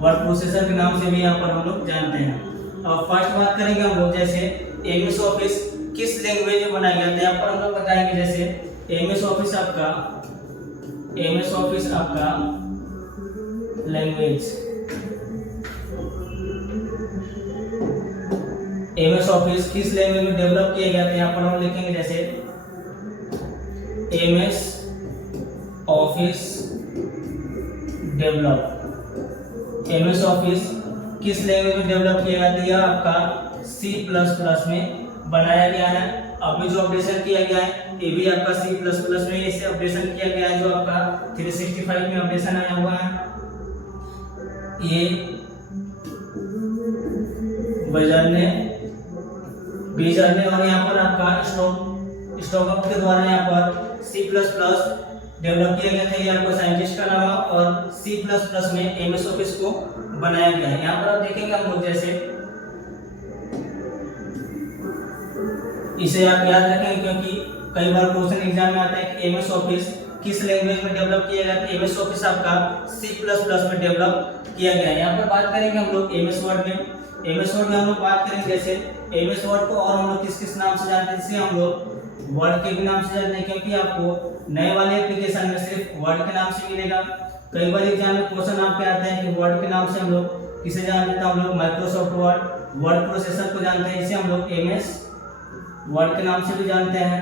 वर्ड प्रोसेसर के नाम से भी यहाँ पर हम लोग जानते हैं। अब फर्स्ट बात करेंगे हम लोग, जैसे MS ऑफिस किस लैंग्वेज में बनाया गया था। यहाँ पर हम लोग बताएंगे, जैसे MS ऑफिस आपका लैंग्वेज, MS ऑफिस किस लैंग्वेज में डेवलप किया गया था। यहाँ पर हम लिखेंगे, जैसे MS office develop, MS office किस लैंग्वेज में डेवलप किया गया था। यह आपका C++ में बनाया गया है। अभी जो अपडेशन किया गया है, ये भी आपका C++ में इसे अपडेशन किया गया है, जो आपका 365 में अपडेशन आया हुआ है। ये बीजरने और यहाँ पर आपका स्टॉकअप के द्वारा यहाँ पर C++ डेवलप किया गया था। ये आपको साइंटिस्ट का नाम है, और C++ में MS ऑफिस को बनाया गया है। यहाँ पर आप देखेंगे हम लोग, जैसे इसे आप याद रखेंगे, क्योंकि कई बार क्वेश्चन एग्जाम में आता है कि MS ऑफिस किस लैंग्वेज में डेवलप किया गया। तो MS ऑफिस आपका C++ में डेवलप किया गया है। यहाँ पर बात करेंगे हम लोग MS वर्ड में। MS वर्ड में हम लोग बात करेंगे, जैसे MS वर्ड को और हम लोग किस किस नाम से जानते हैं। जैसे हम लोग वर्ड के भी नाम से जानते हैं, क्योंकि आपको नए वाले एप्लीकेशन में सिर्फ वर्ड के नाम से मिलेगा। कई बार एग्जाम में क्वेश्चन आपके आते हैं कि वर्ड के नाम से हम लोग किसे जानते हैं, हम लोग माइक्रोसॉफ्ट वर्ड प्रोसेसर को जानते हैं, इसे हम लोग MS वर्ड के नाम से भी जानते हैं,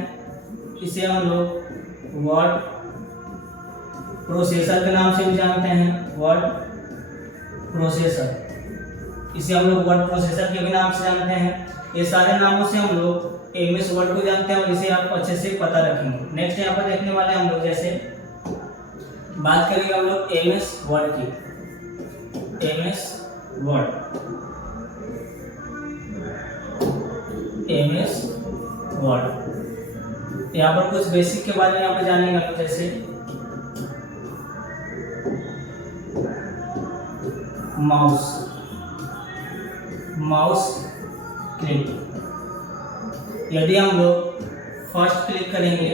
इसे हम लोग वर्ड प्रोसेसर के नाम से भी जानते हैं, वर्ड प्रोसेसर, इसे हम लोग वर्ड प्रोसेसर के भी नाम से जानते हैं। ये सारे नामों से हम लोग MS वर्ड को जानते हैं और इसे आप अच्छे से पता रखेंगे। नेक्स्ट यहाँ पर देखने वाले हम लोग जैसे बात करेंगे हम लोग MS वर्ड की, MS वर्ड यहाँ पर कुछ बेसिक के बारे में यहाँ पर जानेंगे हम लोग, जैसे माउस क्लिक। यदि हम लोग फर्स्ट क्लिक करेंगे,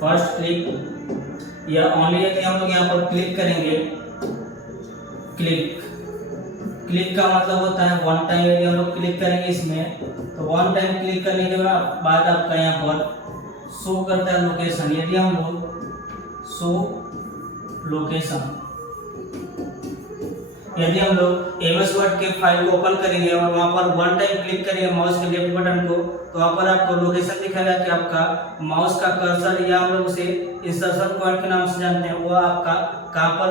फर्स्ट क्लिक या ओनली यदि हम लोग यहाँ पर क्लिक करेंगे, क्लिक का मतलब होता है वन टाइम। यदि हम लोग क्लिक करेंगे इसमें तो वन टाइम क्लिक करने के बाद आपका यहाँ पर शो करता है लोकेशन। यदि हम लोग शो लोकेशन, यदि हम लोग MS वर्ड के फाइल को ओपन करेंगे और वहां पर वन टाइम क्लिक करेंगे माउस के लेफ्ट बटन को, तो वहां पर आपको लोकेशन दिखाएगा कि आपका माउस का कर्सर, या हम लोग उसे इंसर्शन पॉइंट के नाम से जानते हैं, वो आपका कहां पर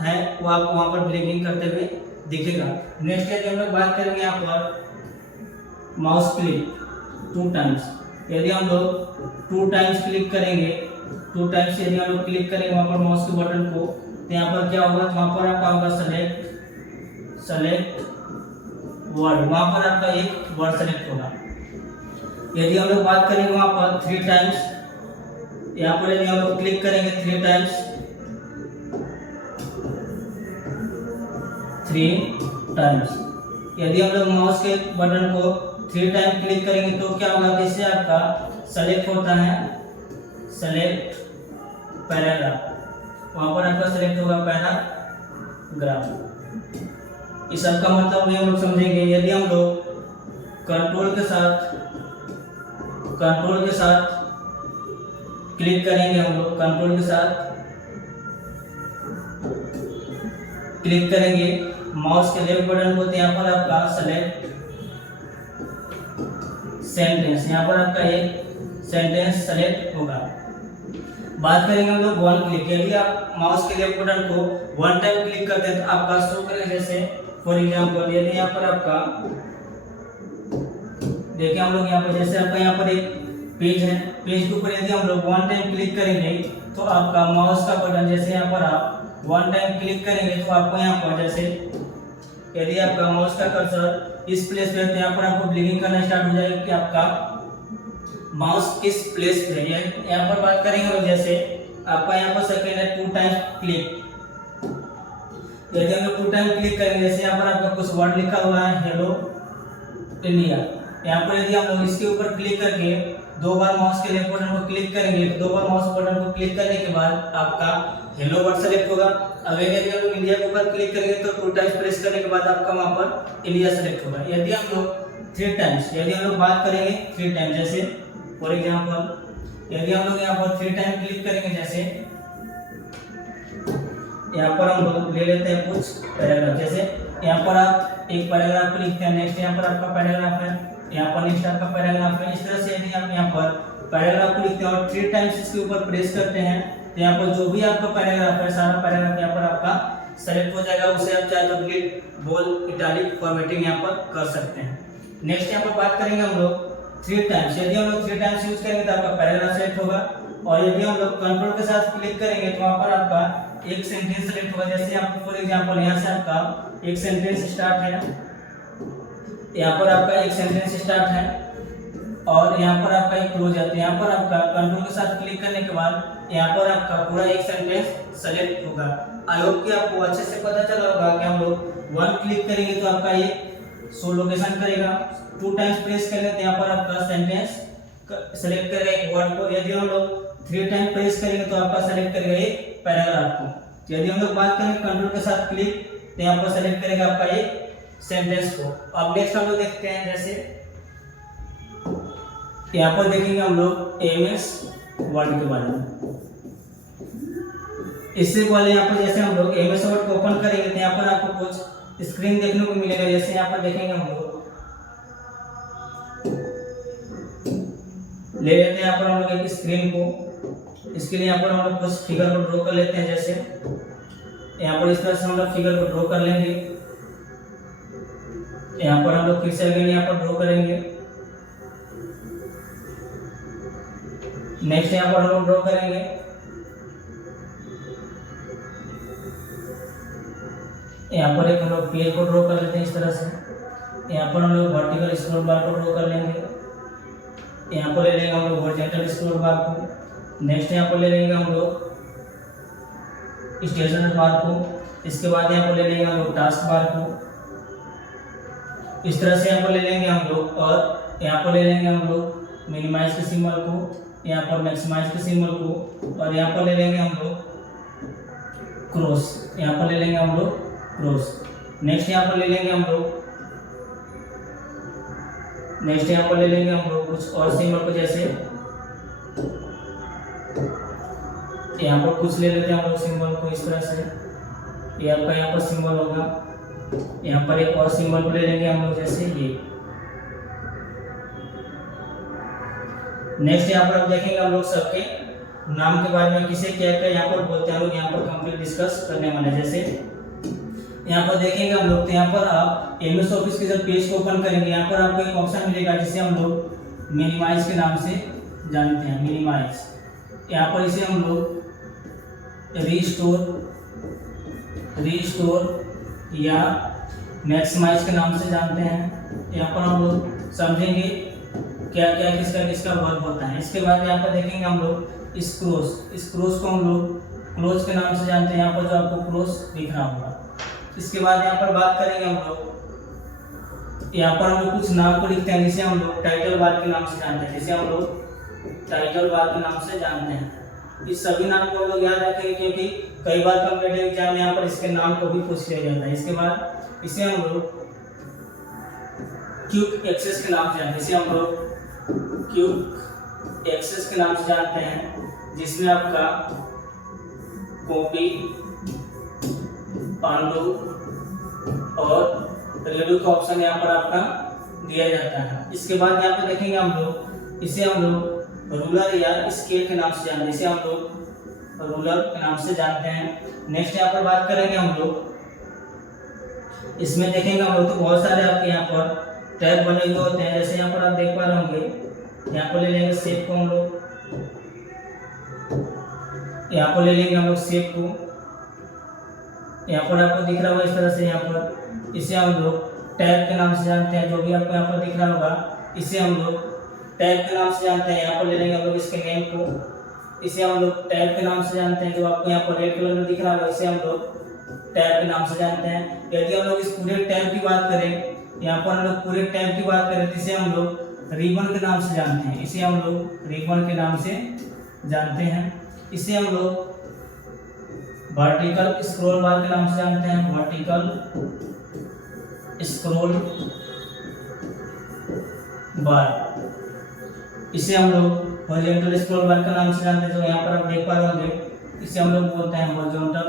है, वो आपको वहां पर ब्लिंकिंग करते हुए दिखेगा। नेक्स्ट यदि हम लोग बात करेंगे यहाँ पर माउस क्लिक 2 टाइम्स। यदि हम लोग 2 टाइम्स क्लिक करेंगे, 2 टाइम्स यदि हम लोग क्लिक करेंगे वहां पर माउस के बटन को, तो यहाँ पर क्या होगा, वहां पर आपका होगा सेलेक्ट वर्ड, वहां पर आपका एक वर्ड सेलेक्ट होगा। यदि हम लोग बात करेंगे वहां पर 3 टाइम्स, यहाँ पर यदि हम लोग क्लिक करेंगे 3 टाइम्स, यदि हम लोग माउस के बटन को 3 टाइम क्लिक करेंगे तो क्या होगा, इससे आपका सेलेक्ट होता है सेलेक्ट पैराग्राफ, वहां पर आपका सेलेक्ट होगा पैराग्राफ। इस सब का मतलब हम लोग समझेंगे। यदि हम लोग कंट्रोल के साथ क्लिक करेंगे, हम लोग कंट्रोल के साथ क्लिक करेंगे माउस के लेफ्ट बटन को, तो यहाँ पर आपका सेलेक्ट सेंटेंस, यहाँ पर आपका एक सेंटेंस सेलेक्ट होगा। बात करेंगे हम लोग वन क्लिक। यदि आप माउस के लेफ्ट बटन को 1 टाइम क्लिक करते हैं तो आपका शो करेगा, जैसे फॉर एग्जाम्पल यदि यहाँ पर आपका देखिए हम लोग यहाँ पर जैसे आपका यहाँ पर एक पेज है, पेज के ऊपर यदि हम लोग 1 टाइम क्लिक करेंगे तो आपका माउस का बटन, जैसे यहाँ पर आप 1 टाइम क्लिक करेंगे तो आपको यहाँ पर जैसे यदि आपका माउस का कर्सर इस प्लेस पे है तो यहाँ पर आपको ब्लिंकिंग करना स्टार्ट हो जाएगा कि आपका माउस किस प्लेस पे है। यहाँ पर बात करेंगे जैसे आपका यहाँ पर सेकंड है 2 टाइम्स क्लिक। यदि हम लोग 2 टाइम क्लिक करेंगे, जैसे यहाँ पर आपका कुछ वर्ड लिखा हुआ है हेलो इंडिया, यहाँ पर यदि हम लोग इसके ऊपर क्लिक करके 2 बार माउस के लेफ्ट बटन को क्लिक करेंगे, 2 बार माउस बटन को क्लिक करने के बाद आपका हेलो वर्ड सेलेक्ट होगा। अगर यदि हम लोग इंडिया के ऊपर क्लिक करेंगे तो 2 टाइम्स प्रेस करने के बाद आपका वहां पर इंडिया सेलेक्ट होगा। यदि हम लोग 3 टाइम्स, यदि हम लोग बात करेंगे 3 टाइम, जैसे फॉर एग्जांपल यदि हम लोग यहाँ पर 3 टाइम क्लिक करेंगे, जैसे यहाँ पर हम लोग ले लेते हैं कुछ पैराग्राफ, जैसे यहाँ पर आप एक पैराग्राफ को लिखते हैं, नेक्स्ट यहाँ पर आपका पैराग्राफ है, यहाँ पर नेक्स्ट आपका पैराग्राफ है। इस तरह से यदि आप यहाँ पर पैराग्राफ को लिखते हैं और 3 टाइम्स इसके ऊपर प्रेस करते हैं तो यहाँ पर जो भी आपका पैराग्राफ है, सारा पैराग्राफ यहाँ पर आपका सेलेक्ट हो जाएगा। उसे आप चाहे तो ग्रिड, बोल्ड, इटैलिक फॉर्मेटिंग यहाँ पर कर सकते हैं। नेक्स्ट यहाँ पर बात करेंगे हम लोग 3 टाइम्स। यदि हम लोग 3 टाइम्स यूज करेंगे तो आपका पैराग्राफ सेलेक्ट होगा, और यदि हम लोग कंट्रोल के साथ क्लिक करेंगे तो वहाँ पर आपका एक सेंटेंस सेलेक्ट होगा। जैसे आपको फॉर एग्जांपल यहाँ से आपका एक सेंटेंस स्टार्ट है, यहाँ पर आपका एक सेंटेंस स्टार्ट है और यहाँ पर आपका एक क्लोज है। तो यहाँ पर आपका कंट्रोल के साथ क्लिक करने के बाद यहाँ पर आपका पूरा एक सेंटेंस सेलेक्ट होगा। आई होप कि आपको अच्छे से पता चला होगा कि हम लोग 1 क्लिक करेंगे तो आपका ये शो लोकेशन करेगा, 2 टाइम्स प्रेस करेंगे तो यहाँ पर आपका सेंटेंस सेलेक्ट करेगा एक वर्ड को। यदि हम लोग 3 टाइम प्रेस करेंगे तो आपका सेलेक्ट करेगा एक पैराग्राफ को। यदि हम लोग बात करें कंट्रोल के साथ क्लिक तो यहाँ पर सेलेक्ट करेगा आपका एक सेंटेंस को। अब नेक्स्ट हम लोग देखते हैं, जैसे यहाँ पर देखेंगे हम लोग एमएस वर्ड के बारे में। इससे पहले यहाँ पर जैसे हम लोग एमएस वर्ड को ओपन करेंगे तो यहाँ पर आपको कुछ स्क्रीन देखने को मिलेगा। जैसे यहाँ पर देखेंगे हम लोग ले लेते हैं यहाँ पर हम लोग एक स्क्रीन को। इसके लिए यहाँ पर हम लोग कुछ फिगर को ड्रॉ कर लेते हैं। जैसे यहाँ पर इस तरह से हम लोग फिगर को ड्रॉ कर लेंगे। यहाँ पर हम लोग फिर से अगेन यहाँ पर ड्रॉ करेंगे। नेक्स्ट यहाँ पर हम लोग ड्रॉ करेंगे। यहाँ पर एक हम लोग पेज को ड्रॉ कर लेते हैं इस तरह से। यहाँ पर हम लोग वर्टिकल स्क्रॉल बार को ड्रॉ कर लेंगे। यहाँ पर ले लेंगे हम लोग हॉरिजॉन्टल स्क्रॉल बार को। नेक्स्ट यहाँ पर ले लेंगे हम लोग स्टेशनरी बार को। इसके बाद यहाँ पर ले लेंगे हम लोग टास्क बार को। इस तरह से यहाँ पर ले लेंगे हम लोग। और यहाँ पर ले लेंगे हम लोग मिनिमाइज के सिंबल को, यहाँ पर मैक्सिमाइज के सिंबल को, और यहाँ पर ले लेंगे हम लोग क्रॉस। यहाँ पर ले लेंगे हम लोग क्रॉस। नेक्स्ट यहाँ पर ले लेंगे हम लोग कुछ और सिंबल को। जैसे यहाँ पर कुछ ले लेते हैं हम लोग सिंबल को इस तरह से। ये आपका यहाँ पर सिंबल होगा। यहाँ पर एक और सिंबल को ले लेंगे हम लोग, जैसे ये। नेक्स्ट यहाँ पर हम देखेंगे हम लोग सबके नाम के बारे में, किसे क्या क्या यहाँ पर बोलते हैं हम लोग। यहाँ पर कंप्लीट डिस्कस करने वाले। जैसे यहाँ पर देखेंगे हम लोग, तो यहाँ पर आप एमएस ऑफिस के जब पेज को ओपन करेंगे, यहाँ पर आपको एक ऑप्शन मिलेगा जिसे हम लोग मिनिमाइज के नाम से जानते हैं। मिनिमाइज, यहाँ पर इसे हम लोग रीस्टोर या मैक्सिमाइज के नाम से जानते हैं। यहाँ पर हम लोग समझेंगे क्या क्या किसका वर्क होता है। इसके बाद यहाँ पर देखेंगे हम लोग स्क्रोस को हम लोग क्लोज के नाम से जानते हैं। यहाँ पर जो आपको क्लोज दिख रहा होगा। इसके बाद यहाँ पर बात करेंगे हम लोग, यहाँ पर हम लोग कुछ नाम को लिखते हैं जिसे हम लोग टाइटल बार के नाम से जानते हैं। जिसे हम लोग टाइटल बार के नाम से जानते हैं। इस सभी नाम को हम लोग याद रखेंगे क्योंकि कई बार कॉम्पिटिटिव एग्जाम में यहाँ पर इसके नाम को भी पूछ लिया जाता है। इसके बाद इसे हम लोग क्विक एक्सेस के नाम से जानते हैं। इसे हम लोग क्विक एक्सेस के नाम से जानते हैं, जिसमें आपका कॉपी, अनडू और रीडू का ऑप्शन यहाँ पर आपका दिया जाता है। इसके बाद यहाँ पर देखेंगे हम लोग, इसे हम लोग रूलर या स्केल के नाम से जानते हैं। इसे हम लोग रूलर के नाम से जानते हैं। नेक्स्ट यहाँ पर बात करेंगे हम लोग, इसमें देखेंगे हम लोग तो बहुत सारे आपके यहाँ पर टैब बने हुए होते हैं। जैसे यहाँ पर आप देख पा रहे होंगे, यहाँ पर ले लेंगे शेप को हम लोग, यहाँ पर ले लेंगे हम लोग शेप को। यहाँ पर आपको दिख रहा होगा इस तरह से। यहाँ पर इसे हम लोग टैब के नाम से जानते हैं। जो भी आपको यहाँ पर दिख रहा होगा, इसे हम लोग टैब के नाम से जानते हैं। यहाँ पर ले लेंगे हम लोग इसके नेम को। इसे हम लोग टैब के नाम से जानते हैं। जो आपको यहाँ पर रेड कलर में दिख रहा होगा, इसे हम लोग टैब के नाम से जानते हैं। यदि हम लोग इस पूरे टैब की बात करें, यहाँ पर हम लोग पूरे टैब की बात करें, तो इसे हम लोग रिबन के नाम से जानते हैं। इसे हम लोग रिबन के नाम से जानते हैं। इसे हम लोग वर्टिकल स्क्रॉल बार के नाम से जानते हैं। वर्टिकल स्क्रॉल बार। इसे हम लोग हॉरिजॉन्टल स्क्रॉल बार के नाम से जानते हैं। जो यहाँ पर आप देख पा रहे होंगे, इसे हम लोग बोलते हैं हॉरिजॉन्टल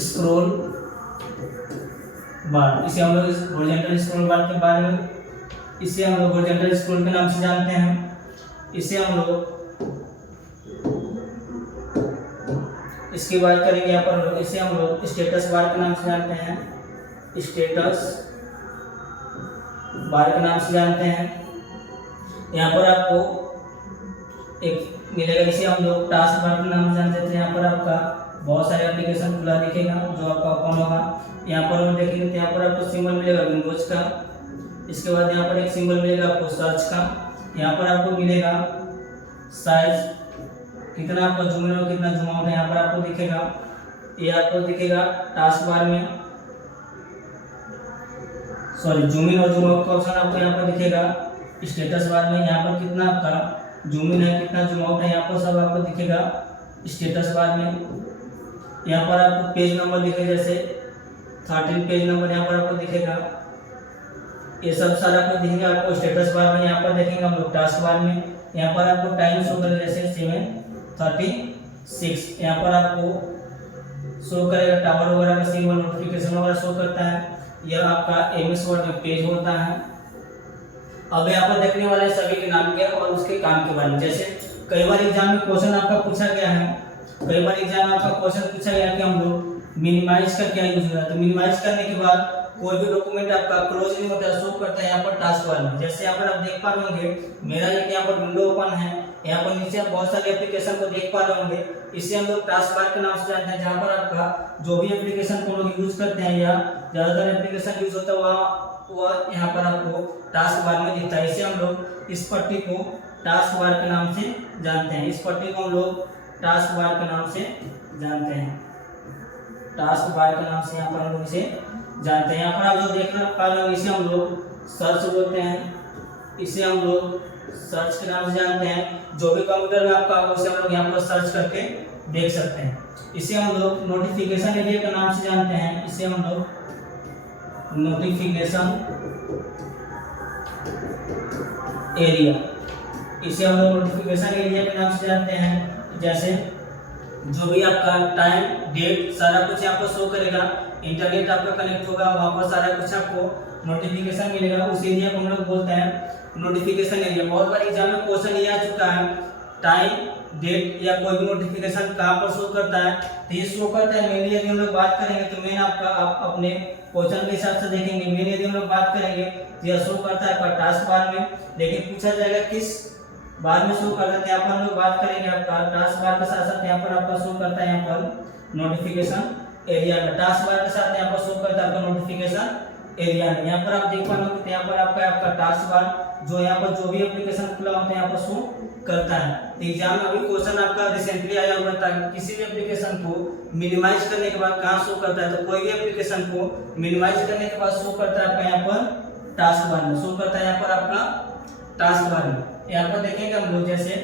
स्क्रॉल बार। इसे हम लोग हॉरिजॉन्टल स्क्रॉल बार के बारे में, इसे हम लोग हॉरिजॉन्टल स्क्रॉल के नाम से जानते हैं। इसे हम लोग इसकी बात करेंगे यहाँ पर, इसे हम लोग स्टेटस बार के नाम से जानते हैं। स्टेटस बार के नाम से जानते हैं। यहाँ पर आपको एक मिलेगा, इसे हम लोग टास्क बार के नाम से जानते हैं। यहाँ पर आपका बहुत सारे एप्लीकेशन खुला दिखेगा जो आपका ओपन होगा। यहाँ पर हम देखेंगे तो यहाँ पर आपको सिंबल मिलेगा विंडोज का। इसके बाद यहाँ पर एक सिंबल मिलेगा आपको सर्च का। यहाँ पर आपको मिलेगा साइज, कितना आपका जूम इन और कितना जूम आउट है, यहाँ पर आपको दिखेगा। ये आपको दिखेगा टास्क बार में, जूम इन और जूम आउट का ऑप्शन आपको यहाँ पर दिखेगा। स्टेटस बार में यहाँ पर कितना आपका जूम इन है, कितना जूम आउट है, यहाँ पर सब आपको दिखेगा स्टेटस बार में। यहाँ पर आपको पेज नंबर दिखेगा, जैसे 13 पेज नंबर यहाँ पर आपको दिखेगा। ये सब सारा कुछ दिखेंगे आपको स्टेटस बार में। यहाँ पर देखेंगे हम लोग टास्क बार में, यहाँ पर आपको टाइम शो करेगा जैसे 7:36, यहाँ पर आपको शो करेगा टावर वगैरह का सिंबल, नोटिफिकेशन वगैरह शो करता है। यह आपका एमएस वर्ड में पेज होता है। अब यहाँ पर देखने वाले सभी के नाम क्या और उसके काम के बारे में। जैसे कई बार एग्जाम में क्वेश्चन आपका पूछा गया है, कई बार एग्जाम में आपका क्वेश्चन पूछा गया कि हम लोग मिनिमाइज का क्या यूज होता है। तो मिनिमाइज करने के बाद कोई भी डॉक्यूमेंट आपका क्लोज नहीं होता है, शो करता है यहाँ पर टास्क बार में। जैसे यहाँ पर आप देख पा रहे होंगे मेरा एक यहाँ पर विंडो ओपन है, यहाँ पर नीचे आप बहुत सारे एप्लीकेशन को देख पा रहे होंगे। इसे हम लोग टास्क बार के नाम से जानते हैं, जहाँ पर आपका जो भी एप्लीकेशन को लोग यूज करते हैं या ज्यादातर एप्लीकेशन यूज होता है वह यहाँ पर आपको टास्क बार में दिखता है। इसे हम लोग इस पट्टी को टास्क बार के नाम से जानते हैं। इस पट्टी को हम लोग टास्क बार के नाम से जानते हैं, टास्क बार के नाम से यहाँ पर हम लोग इसे जानते हैं। यहाँ पर आप जो देख पा रहे हो इसे हम लोग सर्च बोलते हैं, इसे हम लोग सर्च के नाम से जानते हैं। जो भी कंप्यूटर में आपका उसे हम लोग यहाँ पर सर्च करके देख सकते हैं। इसे हम लोग नोटिफिकेशन एरिया के नाम से जानते हैं, इसे हम लोग नोटिफिकेशन एरिया, इसे हम लोग नोटिफिकेशन एरिया के नाम से जानते हैं। जैसे जो भी आपका टाइम डेट सारा कुछ यहाँ पर शो करेगा, इंटरनेट आपका कनेक्ट होगा, वहाँ पर सारा कुछ आपको नोटिफिकेशन मिलेगा, उस एरिया को हम लोग बोलते हैं नोटिफिकेशन एरिया। बहुत बार एग्जाम में क्वेश्चन ये आ चुका है टाइम डेट या कोई भी नोटिफिकेशन कहाँ पर शो करता है, तो ये शो करता है मेनली। यदि हम लोग बात करेंगे तो मेन आपका आप अपने क्वेश्चन के हिसाब से देखेंगे। मेन यदि हम लोग बात करेंगे तो यह शो करता है आपका टास्क बार में, लेकिन पूछा जाएगा किस बार में शो करता है, यहाँ पर हम लोग बात करेंगे आपका टास्क बार के साथ साथ यहाँ पर आपका शो करता है यहाँ पर नोटिफिकेशन एरिया में। टास्क बार के साथ यहाँ पर शो करता है आपका नोटिफिकेशन एरिया में। यहाँ पर आप देख पा रहे हो यहाँ पर आपका टास्क बार जो यहाँ पर जो भी एप्लीकेशन खुला होता है यहाँ पर शो करता है। तो एग्जाम में अभी क्वेश्चन आपका रिसेंटली आया हुआ था, किसी भी एप्लीकेशन को मिनिमाइज करने के बाद कहाँ शो करता है, तो कोई भी एप्लीकेशन को मिनिमाइज करने के बाद शो करता है आपका यहाँ पर टास्क बार में, शो करता है यहाँ पर आपका टास्क बार में। यहाँ पर देखेंगे हम लोग जैसे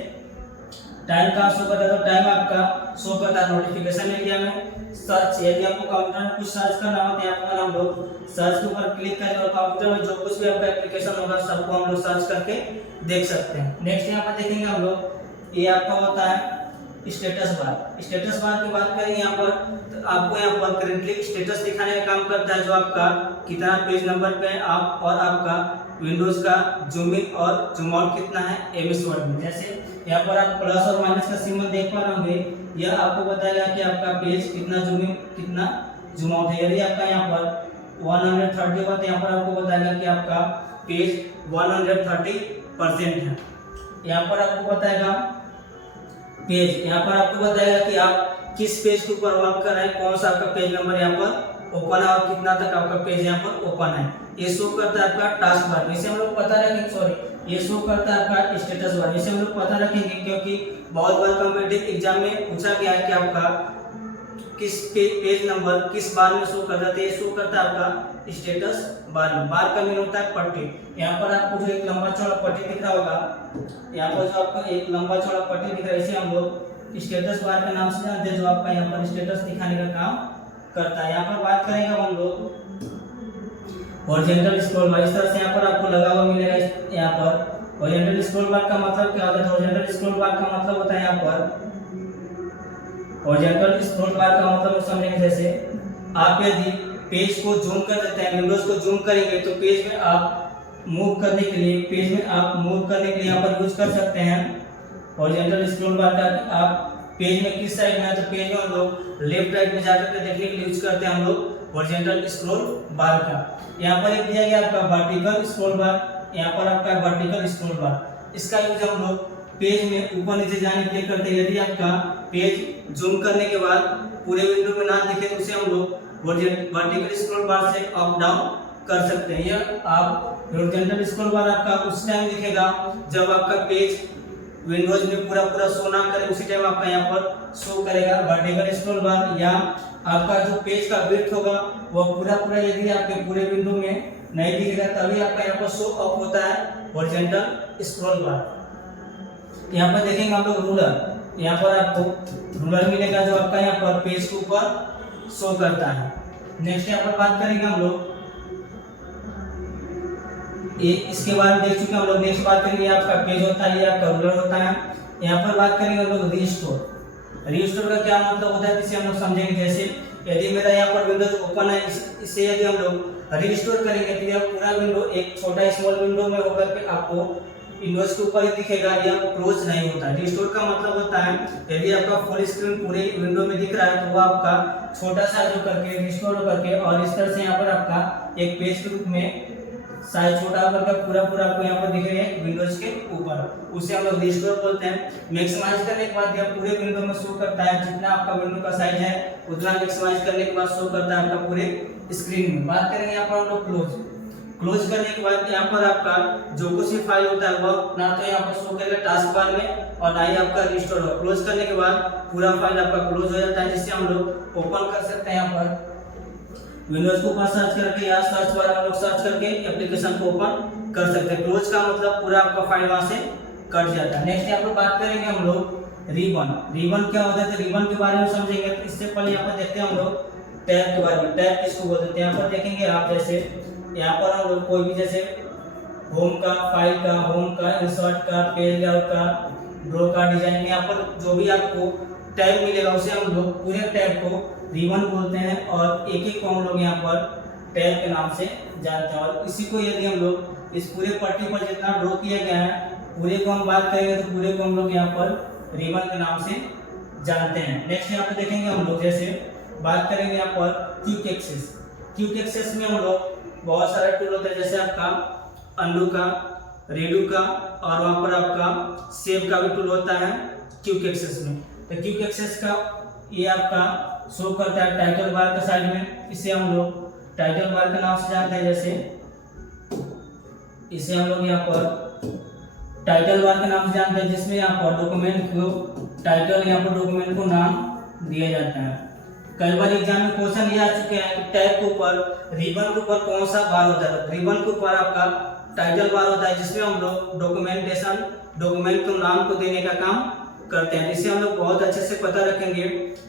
टाइम कहाँ शो करता है, तो टाइम आपका शो करता है नोटिफिकेशन एरिया में। सर्च, यदि आपको कंप्यूटर में कुछ सर्च करना हो तो यहाँ पर हम लोग सर्च के ऊपर क्लिक करेंगे और कंप्यूटर में जो कुछ भी आपका एप्लीकेशन होगा सबको हम लोग सर्च करके देख सकते हैं। नेक्स्ट यहाँ पर देखेंगे हम लोग ये आपका होता है स्टेटस बार। स्टेटस बार की बात करें यहाँ पर तो आपको यहाँ पर करेंटली स्टेटस दिखाने का काम करता है, जो आपका कितना पेज नंबर पे आप और आपका विंडोज का जूम इन और जूम आउट कितना है एमएस वर्ड में। जैसे यहाँ पर आप प्लस और माइनस का सिंबल देख पा रहे होंगे, यह आपको बताएगा कि आपका पेज कितना जूम इन कितना जूम आउट है। यदि आपका यहाँ पर 130 होगा तो यहाँ पर आपको बताएगा कि आपका पेज 130% है। यहाँ पर आपको बताएगा पेज, यहाँ पर आपको बताएगा कि आप किस पेज के ऊपर वर्क कर रहे हैं, कौन सा आपका पेज नंबर यहाँ पर ओपन है और कितना तक आपका पेज यहाँ पर ओपन है। ये शो करता है आपका टास्क बार। इसे हम लोग पता रखेंगे, सॉरी ये शो करता है आपका स्टेटस बार। इसे हम लोग पता रखेंगे क्योंकि बहुत बार कॉम्पिटिटिव एग्जाम में पूछा गया है कि आपका किस पेज नंबर किस बार में शो करता है। ये शो करता है आपका स्टेटस बार में। बार का मीन होता है पट्टी। यहाँ पर आपको जो एक लंबा चौड़ा पट्टी दिख रहा होगा, यहाँ पर जो आपका एक लंबा चौड़ा पट्टी दिख रहा है इसे हम लोग स्टेटस बार के नाम से जानते हैं, जो आपका यहाँ पर स्टेटस दिखाने का काम करता है। यहाँ पर बात करेंगे हम लोग हॉरिजॉन्टल स्क्रॉल बार। इस तरह से यहाँ पर आपको लगा हुआ मिलेगा। यहाँ पर हॉरिजॉन्टल स्क्रॉल बार का मतलब क्या होता है, हॉरिजॉन्टल स्क्रॉल बार का मतलब होता है यहाँ पर हॉरिजॉन्टल स्क्रॉल बार का मतलब समझेंगे जैसे आप यदि पेज को जूम कर देते हैं, विंडोज को जूम करेंगे तो पेज में आप मूव करने के लिए यहाँ पर यूज कर सकते हैं हॉरिजॉन्टल स्क्रॉल बार का। आप पेज में किस साइड में है तो पेज में हम लोग लेफ्ट राइट में जाकर के देखने के लिए यूज करते हैं हम लोग हॉरिजॉन्टल स्क्रॉल बार का। यहाँ पर एक दिया गया आपका वर्टिकल स्क्रॉल बार, यहाँ पर आपका वर्टिकल स्क्रॉल बार। इसका यूज हम लोग पेज में ऊपर नीचे जाने के लिए करते हैं। यदि आपका पेज जूम करने के बाद पूरे विंडो में ना दिखे तो उसे हम लोग वर्टिकल स्क्रॉल बार से अप डाउन कर सकते हैं। यह आप हॉरिजॉन्टल स्क्रॉल बार आपका उस टाइम दिखेगा जब आपका पेज विंडोज में पूरा शो ना करे, उसी टाइम आपका यहाँ पर शो करेगा वर्टिकल स्क्रॉल बार। या आपका जो पेज का विड्थ होगा वो पूरा यदि आपके पूरे विंडो में नहीं दिखेगा तभी आपका यहाँ पर शो अप होता है हॉरिजॉन्टल स्क्रॉल बार। यहाँ पर देखेंगे हम लोग रूलर। यहाँ पर आपको रूलर मिलेगा जो आपका यहाँ पर पेज के ऊपर शो करता है। नेक्स्ट यहाँ पर बात करेंगे हम लोग ये इसके बारे में देख चुके हैं हम लोग। नेक्स्ट बात करेंगे आपका पेज होता है, ये आपका रूलर होता है। यहाँ पर बात करेंगे हम लोग रीस्टोर। रीस्टोर का क्या मतलब होता है जिसे हम लोग समझेंगे। जैसे यदि मेरा यहाँ पर विंडोज ओपन है, इससे यदि हम लोग रीस्टोर करेंगे तो यह पूरा विंडो एक छोटा स्मॉल विंडो में होकर के आपको विंडोज के ऊपर ही दिखेगा, या क्लोज नहीं होता। रिस्टोर का मतलब होता है यदि आपका फुल स्क्रीन पूरे विंडो में दिख रहा है तो वो आपका छोटा साइज होकर के रिस्टोर होकर के, और इस तरह से यहाँ पर आपका एक पेज के रूप में साइज छोटा होकर के पूरा आपको यहाँ पर दिख रहा है विंडोज के ऊपर, उसे हम लोग रिस्टोर बोलते हैं। मैक्सिमाइज करने के बाद यह पूरे विंडो में शो करता है, जितना आपका विंडो का साइज है उतना मैक्सिमाइज करने के बाद शो करता है आपका पूरे स्क्रीन में। बात करेंगे यहाँ पर हम लोग क्लोज करने के बाद यहाँ पर आपका जो कुछ भी फाइल होता है वो ना तो यहाँ पर शो करेगा टास्क बार में, और ना ही आपका रिस्टोर होगा। क्लोज करने के बाद पूरा फाइल आपका क्लोज हो जाता है, जिससे हम लोग ओपन कर सकते हैं। यहाँ पर विंडोज को ऊपर सर्च करके या सर्च बार हम लोग सर्च करके एप्लीकेशन को ओपन कर सकते हैं। क्लोज का मतलब पूरा आपका फाइल वहां से कट जाता है। नेक्स्ट यहाँ पर बात करेंगे हम लोग रिबन क्या होता है, तो रिबन के बारे में समझेंगे। तो इससे पहले यहाँ पर देखते हैं हम लोग टैब के बारे में। टैब किसको बोलते हैं, यहाँ पर देखेंगे आप, जैसे यहाँ पर हम लोग कोई भी जैसे होम का, फाइल का, होम का, इंसर्ट का, पेज लेआउट का, ड्रॉ का, डिजाइन, यहाँ पर जो भी आपको टैब मिलेगा उसे हम लोग पूरे टैब को रिबन बोलते हैं, और एक को हम लोग यहाँ पर टैब के नाम से जानते हैं। और इसी को यदि हम लोग इस पूरे पट्टी पर जितना ड्रॉ किया गया है पूरे को हम बात करेंगे तो पूरे को हम लोग यहाँ पर रिबन के नाम से जानते हैं। नेक्स्ट यहाँ पर देखेंगे हम लोग, जैसे बात करेंगे यहाँ पर क्विक एक्सेस। क्विक एक्सेस में हम लोग बहुत सारे टूल होते हैं, जैसे आपका अंडू का, रेडू का, और वहाँ पर आपका सेव का भी टूल होता है क्विक एक्सेस में। तो क्विक एक्सेस का ये आपका शो करता है टाइटल बार के साइड में, इसे हम लोग टाइटल बार के नाम से जानते हैं। जैसे इसे हम लोग यहाँ पर टाइटल बार के नाम से जानते हैं, जिसमें यहाँ पर डॉक्यूमेंट को टाइटल, यहाँ पर डॉक्यूमेंट को नाम दिया जाता है। कई बार एग्जाम में क्वेश्चन ये आ चुके हैं कि टैब के ऊपर रिबन के ऊपर कौन सा बार होता है। रिबन के ऊपर आपका टाइटल बार होता है, जिसमें हम लोग डॉक्यूमेंट के नाम को देने का काम करते हैं। इसे हम लोग बहुत अच्छे से पता रखेंगे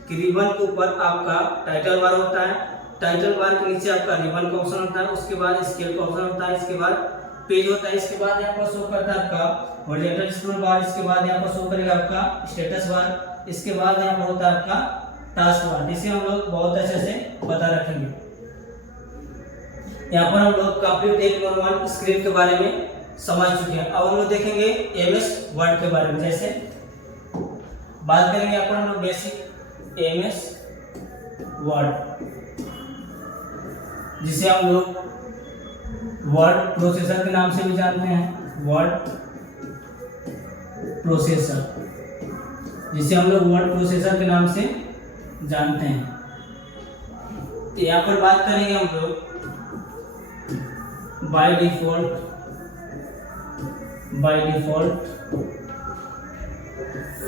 कि रिबन के ऊपर आपका टाइटल बार होता है, टाइटल बार के नीचे आपका रिबन का ऑप्शन होता है, उसके बाद स्केल का ऑप्शन होता है, इसके बाद पेज होता है, इसके बाद यहाँ पर शो करता है आपका हॉरिजॉन्टल स्क्रोल बार, इसके बाद यहाँ पर शो करेगा आपका स्टेटस बार, इसके बाद यहाँ पर होता है आपका टास्क बार, जिसे हम लोग बहुत अच्छे से पता रखेंगे। यहाँ पर हम लोग कंप्लीट 1.1 स्क्रीन के बारे में समझ चुके हैं। अब हम लोग देखेंगे एमएस वर्ड के बारे में। जैसे बात करेंगे यहाँ पर हम लोग बेसिक एमएस वर्ड, जिसे हम लोग वर्ड प्रोसेसर के नाम से भी जानते हैं। वर्ड प्रोसेसर, जिसे हम लोग वर्ड प्रोसेसर के नाम से जानते हैं। यहाँ पर बात करेंगे हम लोग बाय डिफॉल्ट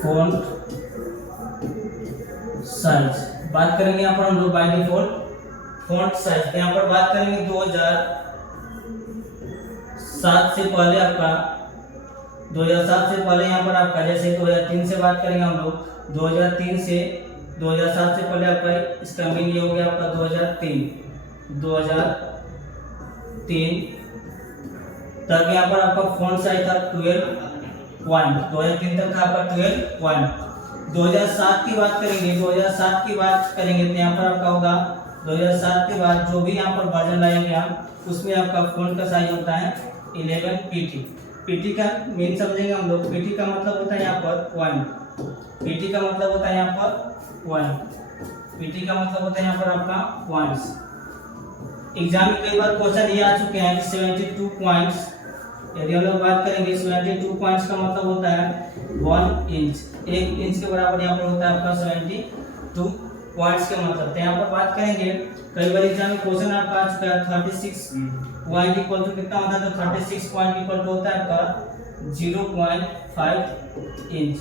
फॉन्ट साइज। बात करेंगे यहाँ पर हम लोग बाय डिफॉल्ट फॉन्ट साइज। यहाँ पर बात करेंगे 2007 से पहले आपका 2007 से पहले यहाँ पर आपका, जैसे 2003 से बात करेंगे हम लोग 2003 से 2007 से पहले आपका इसका मीन ये हो गया आपका 2003 तक यहाँ पर आपका फॉन्ट साइज था 12 पॉइंट। 2003 तक था आपका 12 पॉइंट। 2007 की बात करेंगे, 2007 की बात करेंगे तो यहाँ पर आपका होगा 2007 के बाद जो भी यहाँ पर वर्जन लाएंगे आप, उसमें आपका फॉन्ट का साइज होता है 11 pt। pt का मीन समझेंगे हम लोग। pt का मतलब होता है यहाँ पर पॉइंट, pt का मतलब होता है यहाँ पर पॉइंट, pt का मतलब होता है यहाँ पर आपका पॉइंट्स। एग्जाम में कई बार क्वेश्चन ये आ चुके हैं कि 72 पॉइंट्स। यदि हम लोग बात करेंगे 72 पॉइंट्स का मतलब होता है 1 इंच, 1 इंच के बराबर यहाँ पर होता है आपका 72 पॉइंट्स का मतलब। तो यहाँ पर बात करेंगे कई बार एग्जाम में क्वेश्चन आपका आ चुका है 36 पॉइंट इक्वल टू कितना होता है, तो 36 पॉइंट इक्वल टू होता है आपका 0.5 इंच।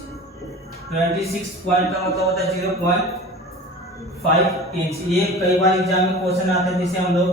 26 पॉइंट का मतलब होता है 0.5 इंच। ये कई बार एग्जाम में क्वेश्चन आते हैं, जिसे हम लोग